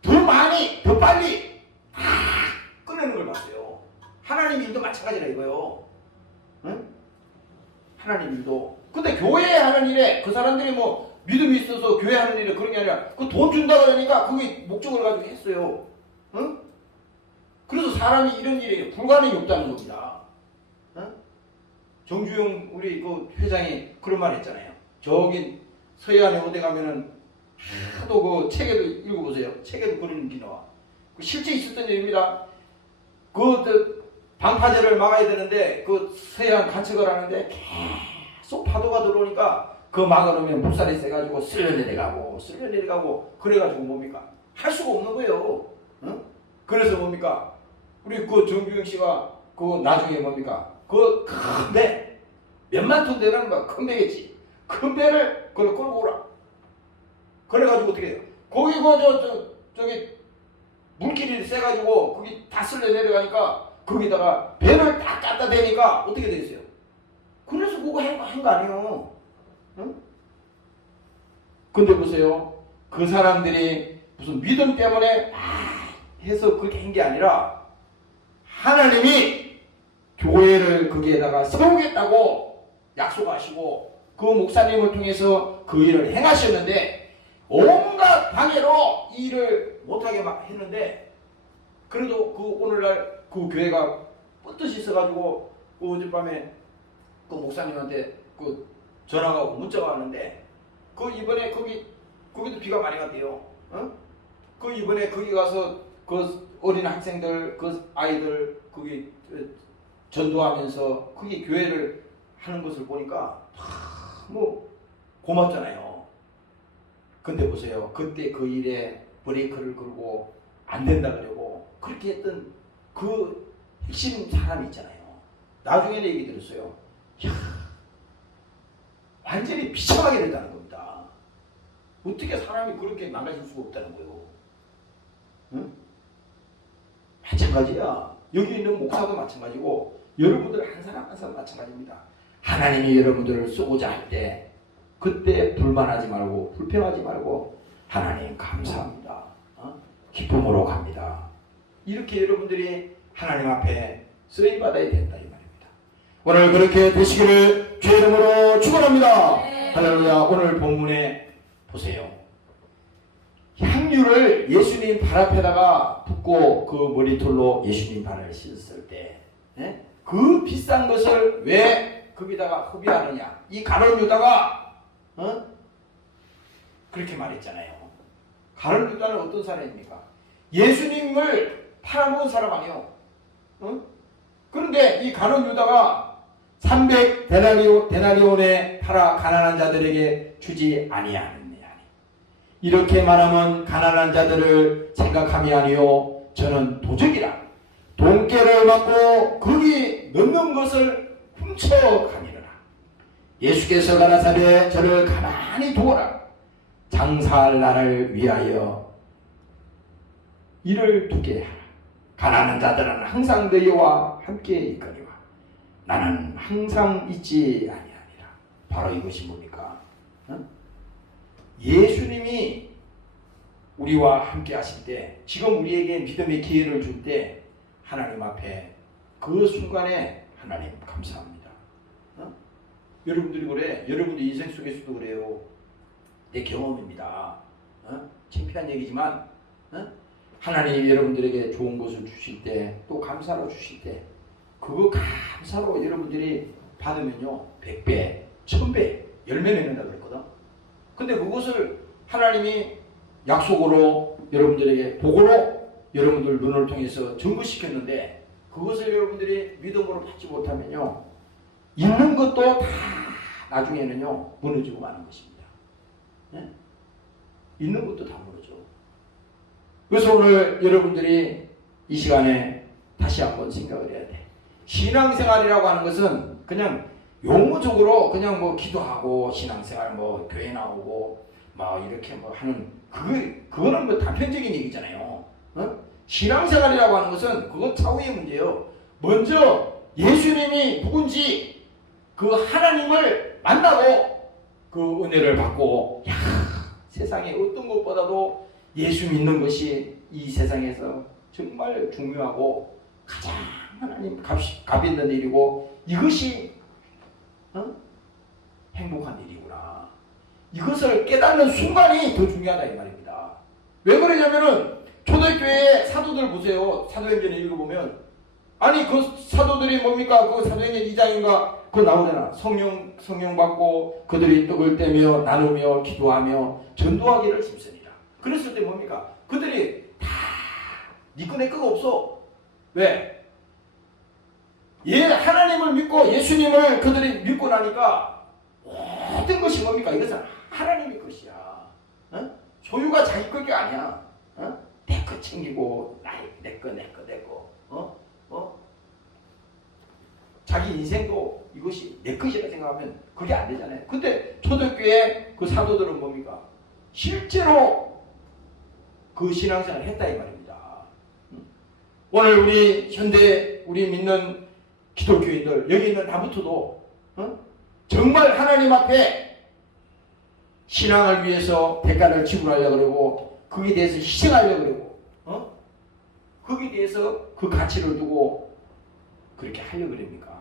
더 많이, 더 빨리 다 꺼내는 걸 봤어요. 하나님 일도 마찬가지라 이거요. 응? 하나님 일도. 근데 교회에 하는 일에 그 사람들이 뭐 믿음이 있어서 교회 하는 일에 그런 게 아니라 그 돈 준다 그러니까 그게 목적을 가지고 했어요. 응? 그래서 사람이 이런 일에 불가능이 없다는 겁니다. 응? 정주영 우리 그 회장이 그런 말 했잖아요. 저기 서해안에 어디 가면은 하도 그 책에도 읽어보세요. 책에도 그런 게 나와. 실제 있었던 일입니다. 그 방파제를 막아야 되는데 그 서해안 간척을 하는데 계속 파도가 들어오니까 그 막아놓으면 물살이 세가지고 쓸려내려가고 그래가지고 뭡니까? 할 수가 없는 거예요. 응? 그래서 뭡니까? 우리 그 정주영 씨가 그 나중에 뭡니까? 그 큰 배, 몇만 톤 되는 거 큰 배겠지. 큰 배를 그걸 끌고 오라. 그래가지고 어떻게 해요? 거기 저기 물길이 세가지고 거기 다 쓸려 내려가니까 거기다가 배를 딱 갖다 대니까 어떻게 되겠어요? 그래서 그거 한 거 아니에요. 응? 근데 보세요. 그 사람들이 무슨 믿음 때문에 해서 그렇게 한 게 아니라 하나님이 교회를 거기에다가 세우겠다고 약속하시고 그 목사님을 통해서 그 일을 행하셨는데 온갖 방해로 이 일을 못하게 막 했는데 그래도 그 오늘날 그 교회가 뻗듯이 있어가지고 그 어젯밤에 그 목사님한테 그 전화가 오고 문자가 왔는데 그 이번에 거기도 비가 많이 갔대요. 어? 그 이번에 거기 가서 그 어린 학생들 그 아이들 거기 전도하면서 거기 교회를 하는 것을 보니까 뭐 고맙잖아요. 근데 보세요. 그때 그 일에 브레이크를 걸고 안 된다 그러고 그렇게 했던 그 핵심 사람이 있잖아요. 나중에 얘기 들었어요. 이야, 완전히 비참하게 된다는 겁니다. 어떻게 사람이 그렇게 망가질 수가 없다는 거예요. 응? 마찬가지야. 여기 있는 목사도 마찬가지고 여러분들 한 사람 한 사람 마찬가지입니다. 하나님이 여러분들을 쓰고자 할 때 그때 불만하지 말고 불평하지 말고 하나님 감사합니다. 기쁨으로 갑니다. 이렇게 여러분들이 하나님 앞에 쓰임받아야 된다 이 말입니다. 오늘 그렇게 되시기를 주의 이름으로 축원합니다. 할렐루야. 오늘 본문에 보세요. 향 석류를 예수님 발 앞에다가 붓고 그 머리털로 예수님 발을 씻었을 때, 그 비싼 것을 왜 거기다가 허비하느냐? 이 가룟 유다가 그렇게 말했잖아요. 가룟 유다는 어떤 사람입니까? 예수님을 팔아먹은 사람 아니에요. 그런데 이 가룟 유다가 300 데나리온에 팔아 가난한 자들에게 주지 아니하느냐. 이렇게 말하면 가난한 자들을 생각함이 아니요 저는 도적이라 돈깨를 받고 거기 넣는 것을 훔쳐가니라. 예수께서 가라사대 저를 가만히 두어라. 장사할 날을 위하여 이를 두게 하라. 가난한 자들은 항상 너희와 함께 있거니와 나는 항상 있지 아니하니라. 바로 이것이 뭡니까? 예수님이 우리와 함께 하실 때, 지금 우리에게 믿음의 기회를 줄 때 하나님 앞에 그 순간에 하나님 감사합니다. 여러분들이 그래. 여러분들 인생 속에서도 그래요. 내 경험입니다. 창피한 얘기지만 하나님이 여러분들에게 좋은 것을 주실 때, 또 감사로 주실 때, 그거 감사로 여러분들이 받으면요 100배, 1000배 열매 맺는다 그랬거든. 근데 그것을 하나님이 약속으로 여러분들에게 복으로 여러분들 눈을 통해서 증거시켰는데, 그것을 여러분들이 믿음으로 받지 못하면요 있는 것도 다 나중에는요 무너지고 마는 것입니다. 있는 것도 다 무너져. 그래서 오늘 여러분들이 이 시간에 다시 한번 생각을 해야 돼. 신앙생활이라고 하는 것은 그냥 용어적으로 그냥 뭐 기도하고 신앙생활 뭐 교회 나오고 막 이렇게 뭐 하는 그거는 뭐 단편적인 얘기잖아요. 신앙생활이라고 하는 것은 그것 차후의 문제예요. 먼저 예수님이 누군지 그 하나님을 만나고 그 은혜를 받고, 야, 세상에 어떤 것보다도 예수 믿는 것이 이 세상에서 정말 중요하고 가장 하나님 값 있는 일이고, 이것이 행복한 일이구나. 이것을 깨닫는 순간이 더 중요하다 이 말입니다. 왜 그러냐면은 초대교회 사도들 보세요. 사도행전을 읽어보면, 아니 그 사도들이 뭡니까? 그 사도행전 2장인가 그거 나오잖아. 성령 받고 그들이 떡을 떼며 나누며 기도하며 전도하기를 힘쓰니라. 그랬을 때 뭡니까? 그들이 다 니꺼 내 거가 없어. 왜? 하나님을 믿고 예수님을 그들이 믿고 나니까 모든 것이 뭡니까? 이것은 하나님의 것이야. 소유가 자기 것이 아니야. 내 거 챙기고 내 거. 자기 인생도 이것이 내 것이라 생각하면 그게 안 되잖아요. 근데 초대교회 그 사도들은 뭡니까? 실제로 그 신앙생활을 했다 이 말입니다. 오늘 우리 현대 우리 믿는 기독교인들 여기 있는 나부터도 정말 하나님 앞에 신앙을 위해서 대가를 지불하려고 그러고 거기에 대해서 희생하려고 그러고 거기에 대해서 그 가치를 두고 그렇게 하려고 그럽니까?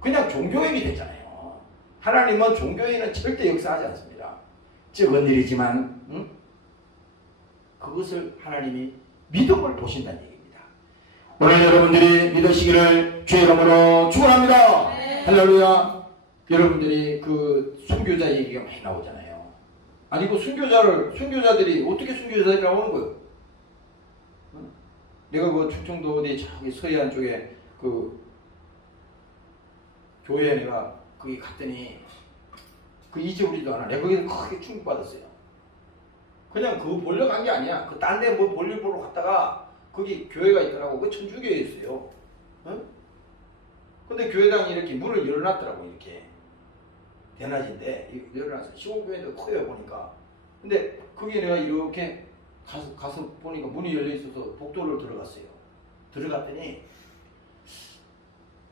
그냥 종교인이 됐잖아요. 하나님은 종교인은 절대 역사하지 않습니다. 적은 일이지만 그것을 하나님이 믿음을 보신다는 얘기입니다. 오늘 여러분들이 믿으시기를 주의 이름으로 축원합니다. 네. 할렐루야. 여러분들이 그 순교자 얘기가 많이 나오잖아요. 아니 그 순교자들이 어떻게 순교자들이 나오는 거예요? 내가 그 충청도 어디 저기 서해안 쪽에 그 교회에 내가 거기 갔더니 그 잊어버리지도 않아. 내가 거기서 크게 충격받았어요. 그냥 그거 보러 간 게 아니야. 그 딴 데 뭐 볼일 보러 갔다가 거기 교회가 있더라고. 그 천주교회였어요. 근데 교회당이 이렇게 문을 열어놨더라고. 이렇게 대낮인데 열어놨어. 시골교회도 커요 보니까. 근데 거기에 내가 이렇게 가서 보니까 문이 열려 있어서 복도를 들어갔어요. 들어갔더니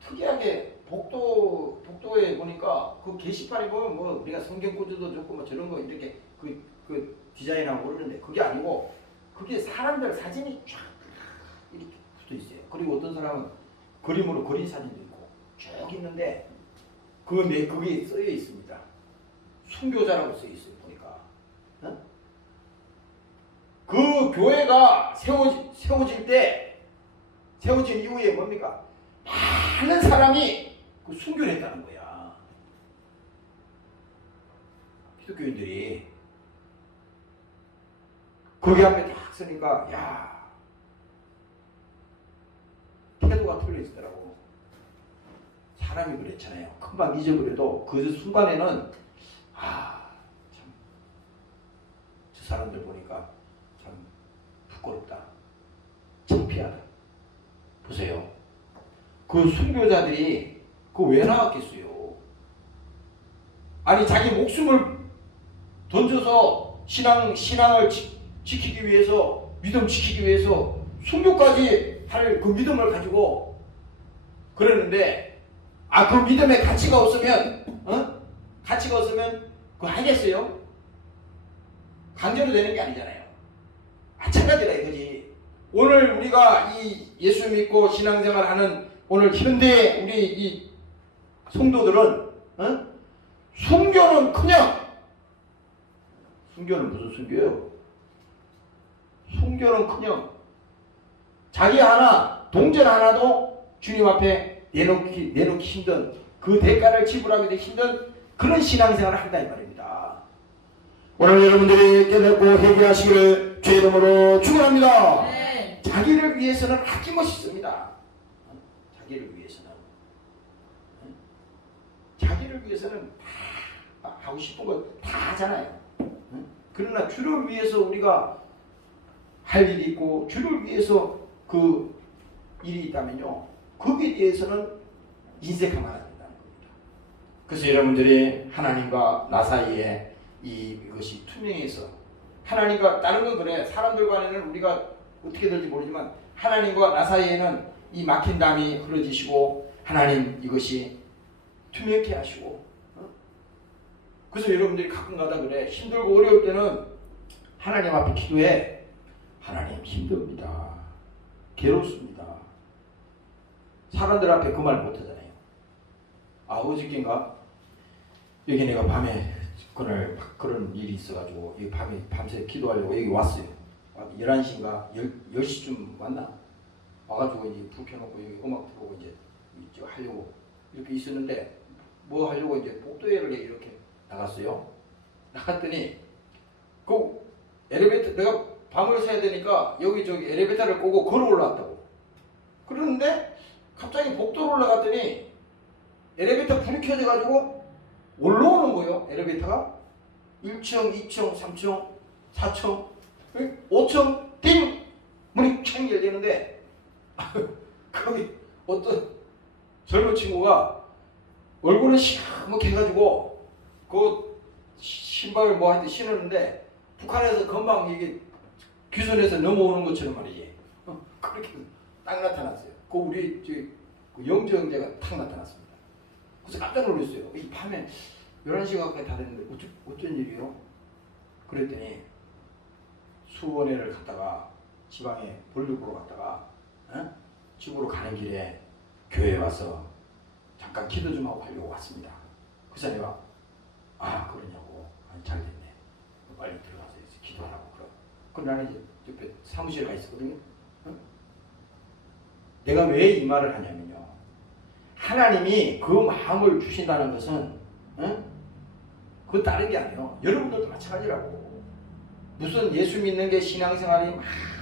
특이하게 복도에 보니까 그 게시판에 보면 뭐 우리가 성경 구조도 좋고 뭐 저런 거 이렇게 그 디자인하고 그러는데 그게 아니고 그게 사람들 사진이 쫙 이렇게 붙어 있어요. 그리고 어떤 사람은 그림으로 그린 사진도 있고 쭉 있는데 그게 써여 있습니다. 순교자라고 써 있어요. 보니까 그 교회가 세워질 때, 세워진 이후에 뭡니까? 많은 사람이 그 순교를 했다는 거야. 기독교인들이. 거기 앞에 딱 서니까, 야, 태도가 틀려 있더라고. 사람이 그랬잖아요. 금방 잊어버려도 그 순간에는, 아, 참, 저 사람들 보니까 참 부끄럽다. 창피하다. 보세요. 그 순교자들이 그 왜 나왔겠어요? 아니, 자기 목숨을 던져서 신앙을 지키기 위해서, 믿음 지키기 위해서 순교까지 할 그 믿음을 가지고 그러는데, 그 믿음에 가치가 없으면, 가치가 없으면 그거 하겠어요? 강제로 되는 게 아니잖아요. 마찬가지라 이거지. 오늘 우리가 이 예수 믿고 신앙생활 하는 오늘 현대 우리 이 성도들은, 순교는 그냥, 순교는 무슨 순교예요? 순교는 그냥 자기 하나, 동전 하나도 주님 앞에 내놓기 힘든, 그 대가를 지불하기 힘든 그런 신앙생활을 한다 이 말입니다. 오늘 여러분들이 깨닫고 회개하시기를 주의 이름으로 축원합니다. 네. 자기를 위해서는 아낌없이 씁니다. 자기를 위해서는. 자기를 위해서는 다 하고 싶은 거 다 하잖아요. 그러나 주를 위해서 우리가 할 일이 있고, 주를 위해서 그 일이 있다면요, 거기에 대해서는 인색하면 안 된다는 겁니다. 그래서 여러분들이 하나님과 나 사이에 이것이 투명해서, 하나님과 다른 건 그래, 사람들 간에는 우리가 어떻게 될지 모르지만 하나님과 나 사이에는 이 막힌 담이 흐려지시고 하나님 이것이 투명케 하시고, 그래서 여러분들이 가끔가다 그래, 힘들고 어려울 때는 하나님 앞에 기도해. 하나님 힘듭니다. 괴롭습니다. 사람들 앞에 그 말 못하잖아요. 어저께인가 여기 내가 밤에 그런 일이 있어가지고 여기 밤새 기도하려고 여기 왔어요. 11시인가 10시쯤 왔나? 와가지고 이제 불 켜놓고 여기 음악 들어오고 이제 하려고 이렇게 있었는데, 뭐 하려고 이제 복도에를 이렇게 나갔어요. 나갔더니 그 엘리베이터, 내가 밤을 새야 되니까 여기 엘리베이터를 꼬고 걸어 올라왔다고. 그러는데 갑자기 복도로 올라갔더니 엘리베이터 불이 켜져가지고 올라오는 거예요. 엘리베이터가 1층, 2층, 3층, 4층, 5층 띵! 문이 창 열리는데 거기 어떤 젊은 친구가 얼굴은 시커멓게 해가지고 그 신발을 뭐 하는데 신었는데, 북한에서 금방 이게 귀순에서 넘어오는 것처럼 말이지. 그렇게 딱 나타났어요. 그 우리 그 영재 형제가 탁 나타났습니다. 그래서 깜짝 놀랐어요. 이 밤에 11시 가까이 다 됐는데 어쩐 일이요? 그랬더니 수원회를 갔다가 지방에 볼일 보러 갔다가 집으로 가는 길에 교회에 와서 잠깐 기도 좀 하고 가려고 왔습니다. 그래서 내가 그러냐고. 잘 됐네. 빨리 들어가서 기도하라고. 그럼 나는 이제 옆에 사무실에 가 있었거든요. 내가 왜 이 말을 하냐면요, 하나님이 그 마음을 주신다는 것은 그거 다른 게 아니에요. 여러분들도 마찬가지라고. 무슨 예수 믿는 게 신앙생활이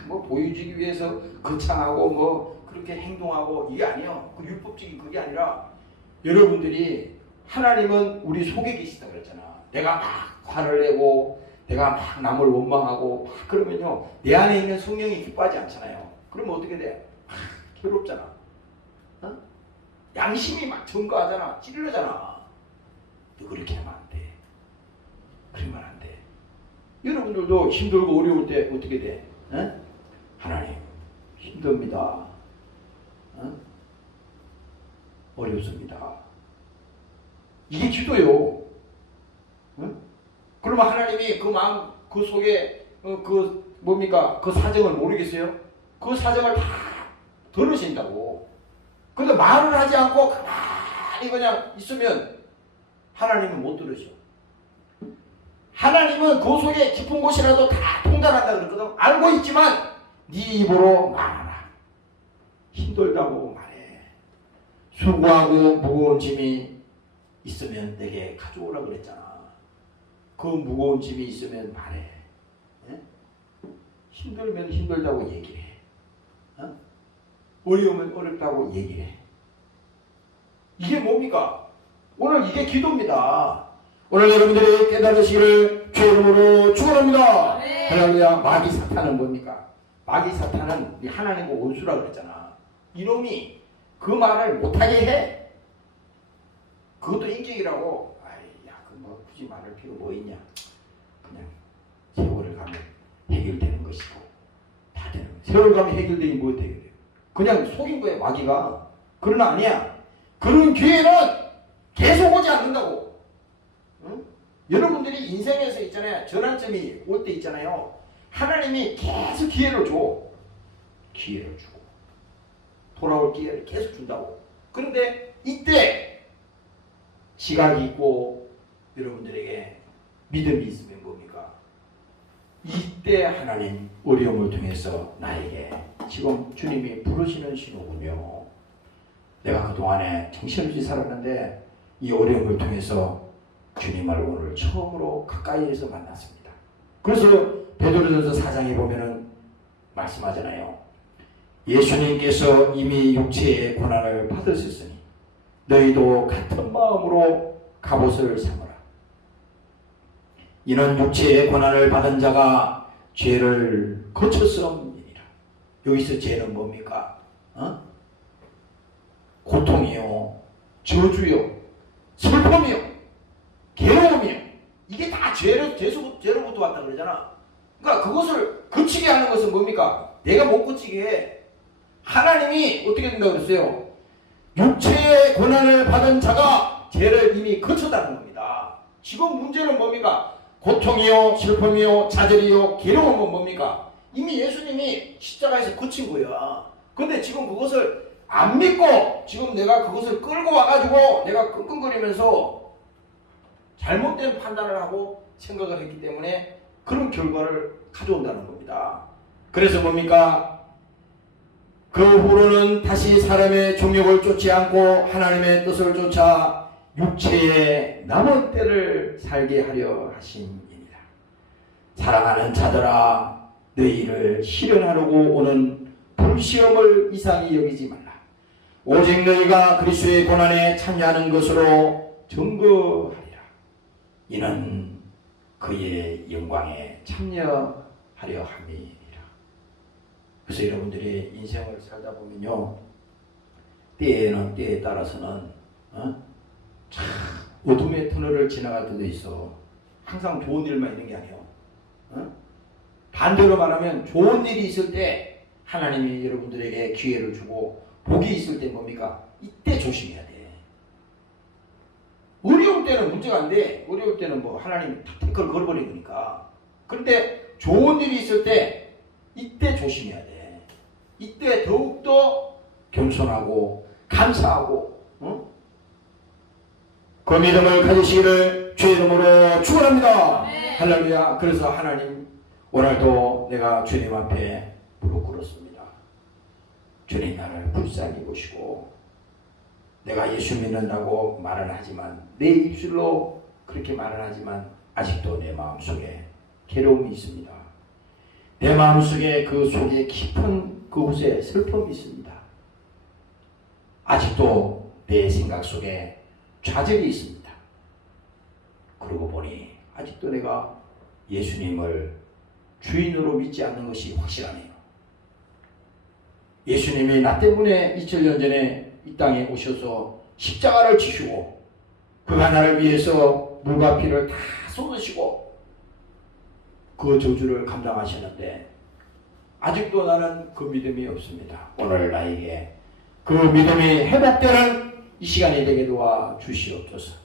뭐 보여주기 위해서 거창하고 뭐 그렇게 행동하고 이게 아니에요. 그 율법적인 그게 아니라, 여러분들이 하나님은 우리 속에 계시다 그랬잖아. 내가 막 화를 내고 내가 막 남을 원망하고 막 그러면요, 내 안에 있는 성령이 기뻐하지 않잖아요. 그러면 어떻게 돼? 괴롭잖아. 양심이 막 증거하잖아. 찌르잖아. 너 그렇게 하면 안 돼. 그러면 안 돼. 여러분들도 힘들고 어려울 때 어떻게 돼? 하나님 힘듭니다. 어렵습니다. 이게 기도요. 그러면 하나님이 그 마음, 그 속에 그 뭡니까? 그 사정을 모르겠어요? 그 사정을 다 들으신다고. 근데 말을 하지 않고 가만히 그냥 있으면 하나님은 못 들으셔. 하나님은 그 속에 깊은 곳이라도 다 통달한다 그랬거든. 알고 있지만 네 입으로 말하라. 힘들다고 말해. 수고하고 무거운 짐이 있으면 내게 가져오라 그랬잖아. 그 무거운 짐이 있으면 말해. 예? 힘들면 힘들다고 얘기해. 어? 어려우면 어렵다고 얘기해. 이게 뭡니까? 오늘 이게 기도입니다. 오늘 여러분들이 깨달으시기를 주의 이름으로 축원합니다. 할렐루야. 마귀 사탄은 뭡니까? 마귀 사탄은 하나님과 원수라 그랬잖아. 이놈이 그 말을 못하게 해. 그것도 인격이라고. 아이, 야, 그 뭐 굳이 말할 필요 뭐 있냐? 그냥 세월을 가면 해결되는 것이고 다 되는 거야. 세월 가면 해결되니 뭐 해결돼? 그냥 속인 거야 마귀가. 그러나 아니야. 그런 기회는 계속 오지 않는다고. 응? 여러분들이 인생에서 있잖아요. 전환점이 올 때 있잖아요. 하나님이 계속 기회를 줘. 기회를 주고 돌아올 기회를 계속 준다고. 그런데 이때 지각이 있고 여러분들에게 믿음이 있으면 뭡니까? 이때 하나님 어려움을 통해서 나에게 지금 주님이 부르시는 신호군요. 내가 그동안에 정신없이 살았는데 이 어려움을 통해서 주님을 오늘 처음으로 가까이에서 만났습니다. 그래서 베드로전서 4장에 보면은 말씀하잖아요. 예수님께서 이미 육체의 고난을 받으셨으니 너희도 같은 마음으로 갑옷을 삼으라. 이는 육체의 고난을 받은 자가 죄를 거쳤음이니라. 여기서 죄는 뭡니까? 고통이요, 저주요, 슬픔이요, 괴로움이요. 이게 다 죄로부터 왔다 그러잖아. 그러니까 그것을 거치게 하는 것은 뭡니까? 내가 못 거치게 해. 하나님이 어떻게 된다고 그랬어요? 육체의 고난을 받은 자가 죄를 이미 거쳤다는 겁니다. 지금 문제는 뭡니까? 고통이요, 슬픔이요, 좌절이요, 괴로움은 뭡니까? 이미 예수님이 십자가에서 거친 거야. 근데 지금 그것을 안 믿고 지금 내가 그것을 끌고 와가지고 내가 끙끙거리면서 잘못된 판단을 하고 생각을 했기 때문에 그런 결과를 가져온다는 겁니다. 그래서 뭡니까? 그 후로는 다시 사람의 종욕을 쫓지 않고 하나님의 뜻을 쫓아 육체의 남은 때를 살게 하려 하심이니라. 사랑하는 자들아, 너희를 실현하려고 오는 불시험을 이상히 여기지 말라. 오직 너희가 그리스도의 고난에 참여하는 것으로 증거하리라. 이는 그의 영광에 참여하려 함이니라. 그래서 여러분들이 인생을 살다 보면요, 때에는 때에 따라서는 참 어둠의 터널을 지나갈 때도 있어. 항상 좋은 일만 있는 게 아니에요. 반대로 말하면 좋은 일이 있을 때 하나님이 여러분들에게 기회를 주고 복이 있을 때 뭡니까? 이때 조심해야 돼. 어려울 때는 문제가 안 돼. 어려울 때는 뭐 하나님 태클 걸어버린 거니까. 그런데 좋은 일이 있을 때 이때 조심해야 돼. 이때 더욱더 겸손하고 감사하고 그 믿음을 가지시기를 주의 이름으로 축원합니다. 할렐루야. 그래서 하나님 오늘도 내가 주님 앞에 무릎 꿇었습니다. 주님 나를 불쌍히 보시고 내가 예수 믿는다고 말은 하지만 내 입술로 그렇게 말은 하지만 아직도 내 마음속에 괴로움이 있습니다. 내 마음속에 그 속에 깊은 그곳에 슬픔이 있습니다. 아직도 내 생각 속에 좌절이 있습니다. 그러고 보니 아직도 내가 예수님을 주인으로 믿지 않는 것이 확실하네요. 예수님이 나 때문에 2000년 전에 이 땅에 오셔서 십자가를 지시고 그가 나를 위해서 물과 피를 다 쏟으시고 그 저주를 감당하셨는데 아직도 나는 그 믿음이 없습니다. 오늘 나에게 그 믿음이 회복되는 이 시간이 되게 도와 주시옵소서.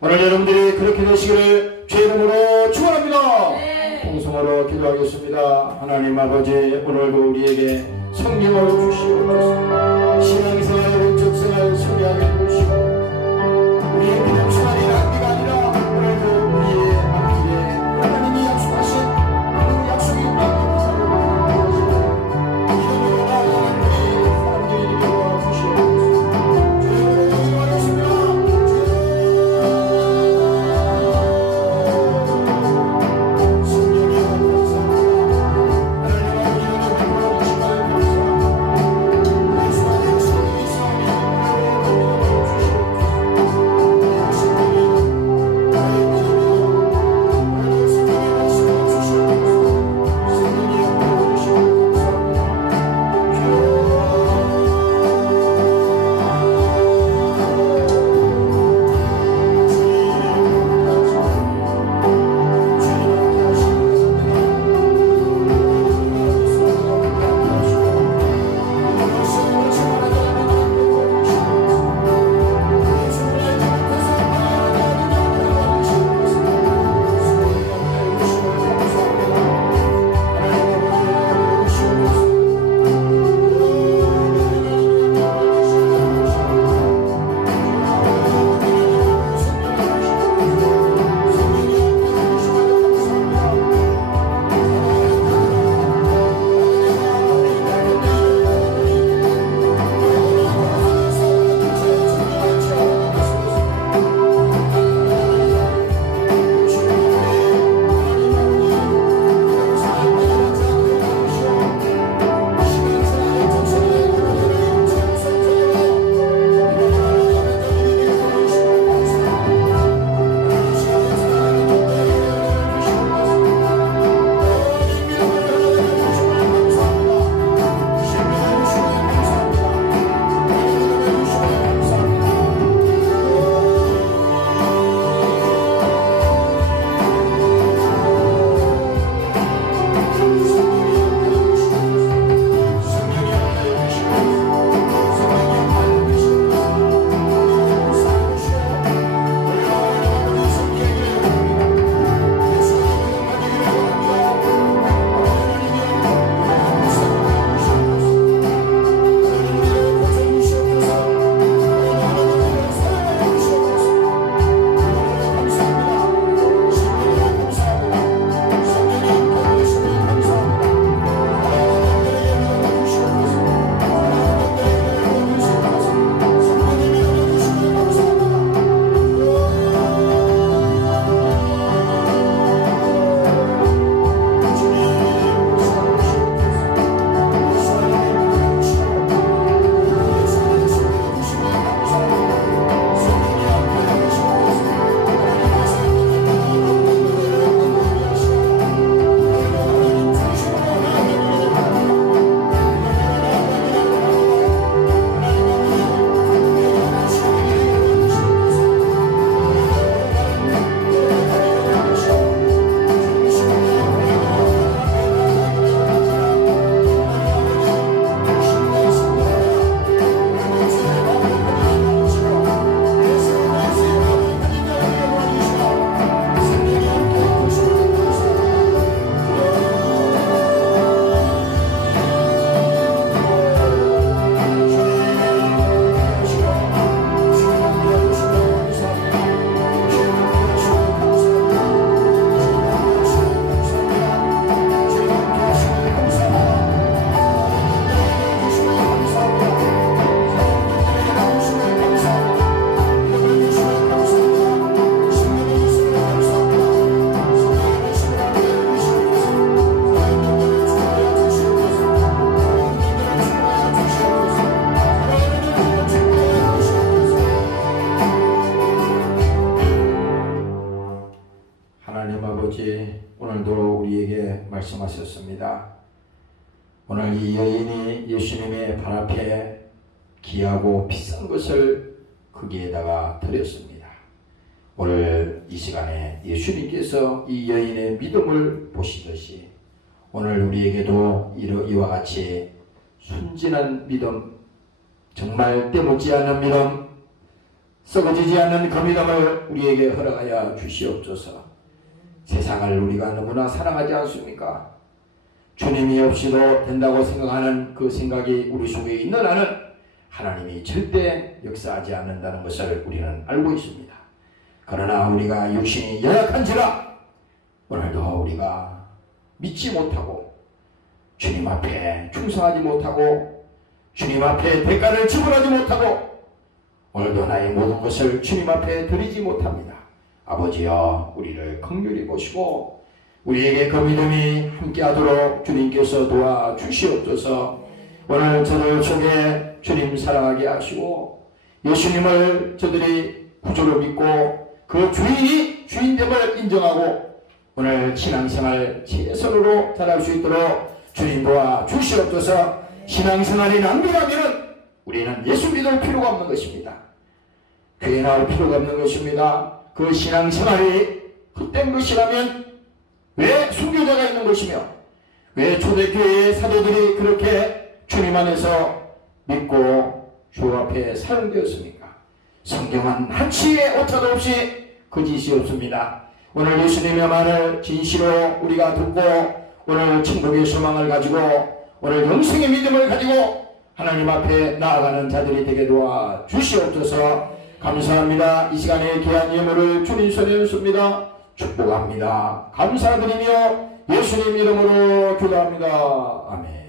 오늘 여러분들이 그렇게 되시기를 주의 이름으로 축원합니다. 통성으로 기도하겠습니다. 하나님 아버지, 오늘도 우리에게 성령을 주시옵소서. 신앙생활, 영적생활 성리하게 해주시고 우리의 믿음 생활이 낭비가 아니라 오늘도 우리의 앞길에 말씀하셨습니다. 오늘 이 여인이 예수님의 발 앞에 귀하고 비싼 것을 거기에다가 드렸습니다. 오늘 이 시간에 예수님께서 이 여인의 믿음을 보시듯이 오늘 우리에게도 이와 같이 순진한 믿음, 정말 때묻지 않는 믿음, 썩어지지 않는 그 믿음을 우리에게 허락하여 주시옵소서. 세상을 우리가 너무나 사랑하지 않습니까? 주님이 없이도 된다고 생각하는 그 생각이 우리 속에 있는 한은 하나님이 절대 역사하지 않는다는 것을 우리는 알고 있습니다. 그러나 우리가 육신이 연약한지라 오늘도 우리가 믿지 못하고 주님 앞에 충성하지 못하고 주님 앞에 대가를 지불하지 못하고 오늘도 나의 모든 것을 주님 앞에 드리지 못합니다. 아버지여, 우리를 긍휼히 보시고 우리에게 그 믿음이 함께하도록 주님께서 도와주시옵소서. 오늘 저들 속에 주님 사랑하게 하시고 예수님을 저들이 구주로 믿고 그 주인이 주인됨을 인정하고 오늘 신앙생활 최선으로 잘할 수 있도록 주님 도와주시옵소서. 신앙생활이 낭비라면 우리는 예수 믿을 필요가 없는 것입니다. 교회 나올 필요가 없는 것입니다. 그 신앙생활이 헛된 것이라면 왜 순교자가 있는 것이며 왜 초대교회의 사도들이 그렇게 주님 안에서 믿고 주 앞에 사용되었습니까? 성경은 한치의 오차도 없이 거짓이 없습니다. 오늘 예수님의 말을 진실로 우리가 듣고 오늘 천국의 소망을 가지고 오늘 영생의 믿음을 가지고 하나님 앞에 나아가는 자들이 되게 도와 주시옵소서. 감사합니다. 이 시간에 귀한 예물을 주님 손에 얹습니다. 축복합니다. 감사드리며 예수님 이름으로 기도합니다. 아멘.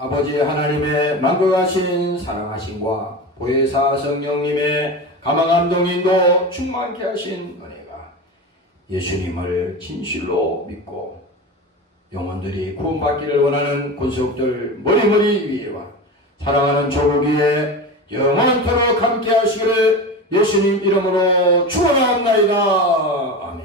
아버지 하나님의 만극하신 사랑하심과 보혜사 성령님의 감화감동인도 충만케 하신 은혜가 예수님을 진실로 믿고 영혼들이 구원받기를 원하는 권속들 머리머리 위에와 사랑하는 조국 위에 영원토록 함께 하시기를 예수님 이름으로 축원하옵나이다. 아멘.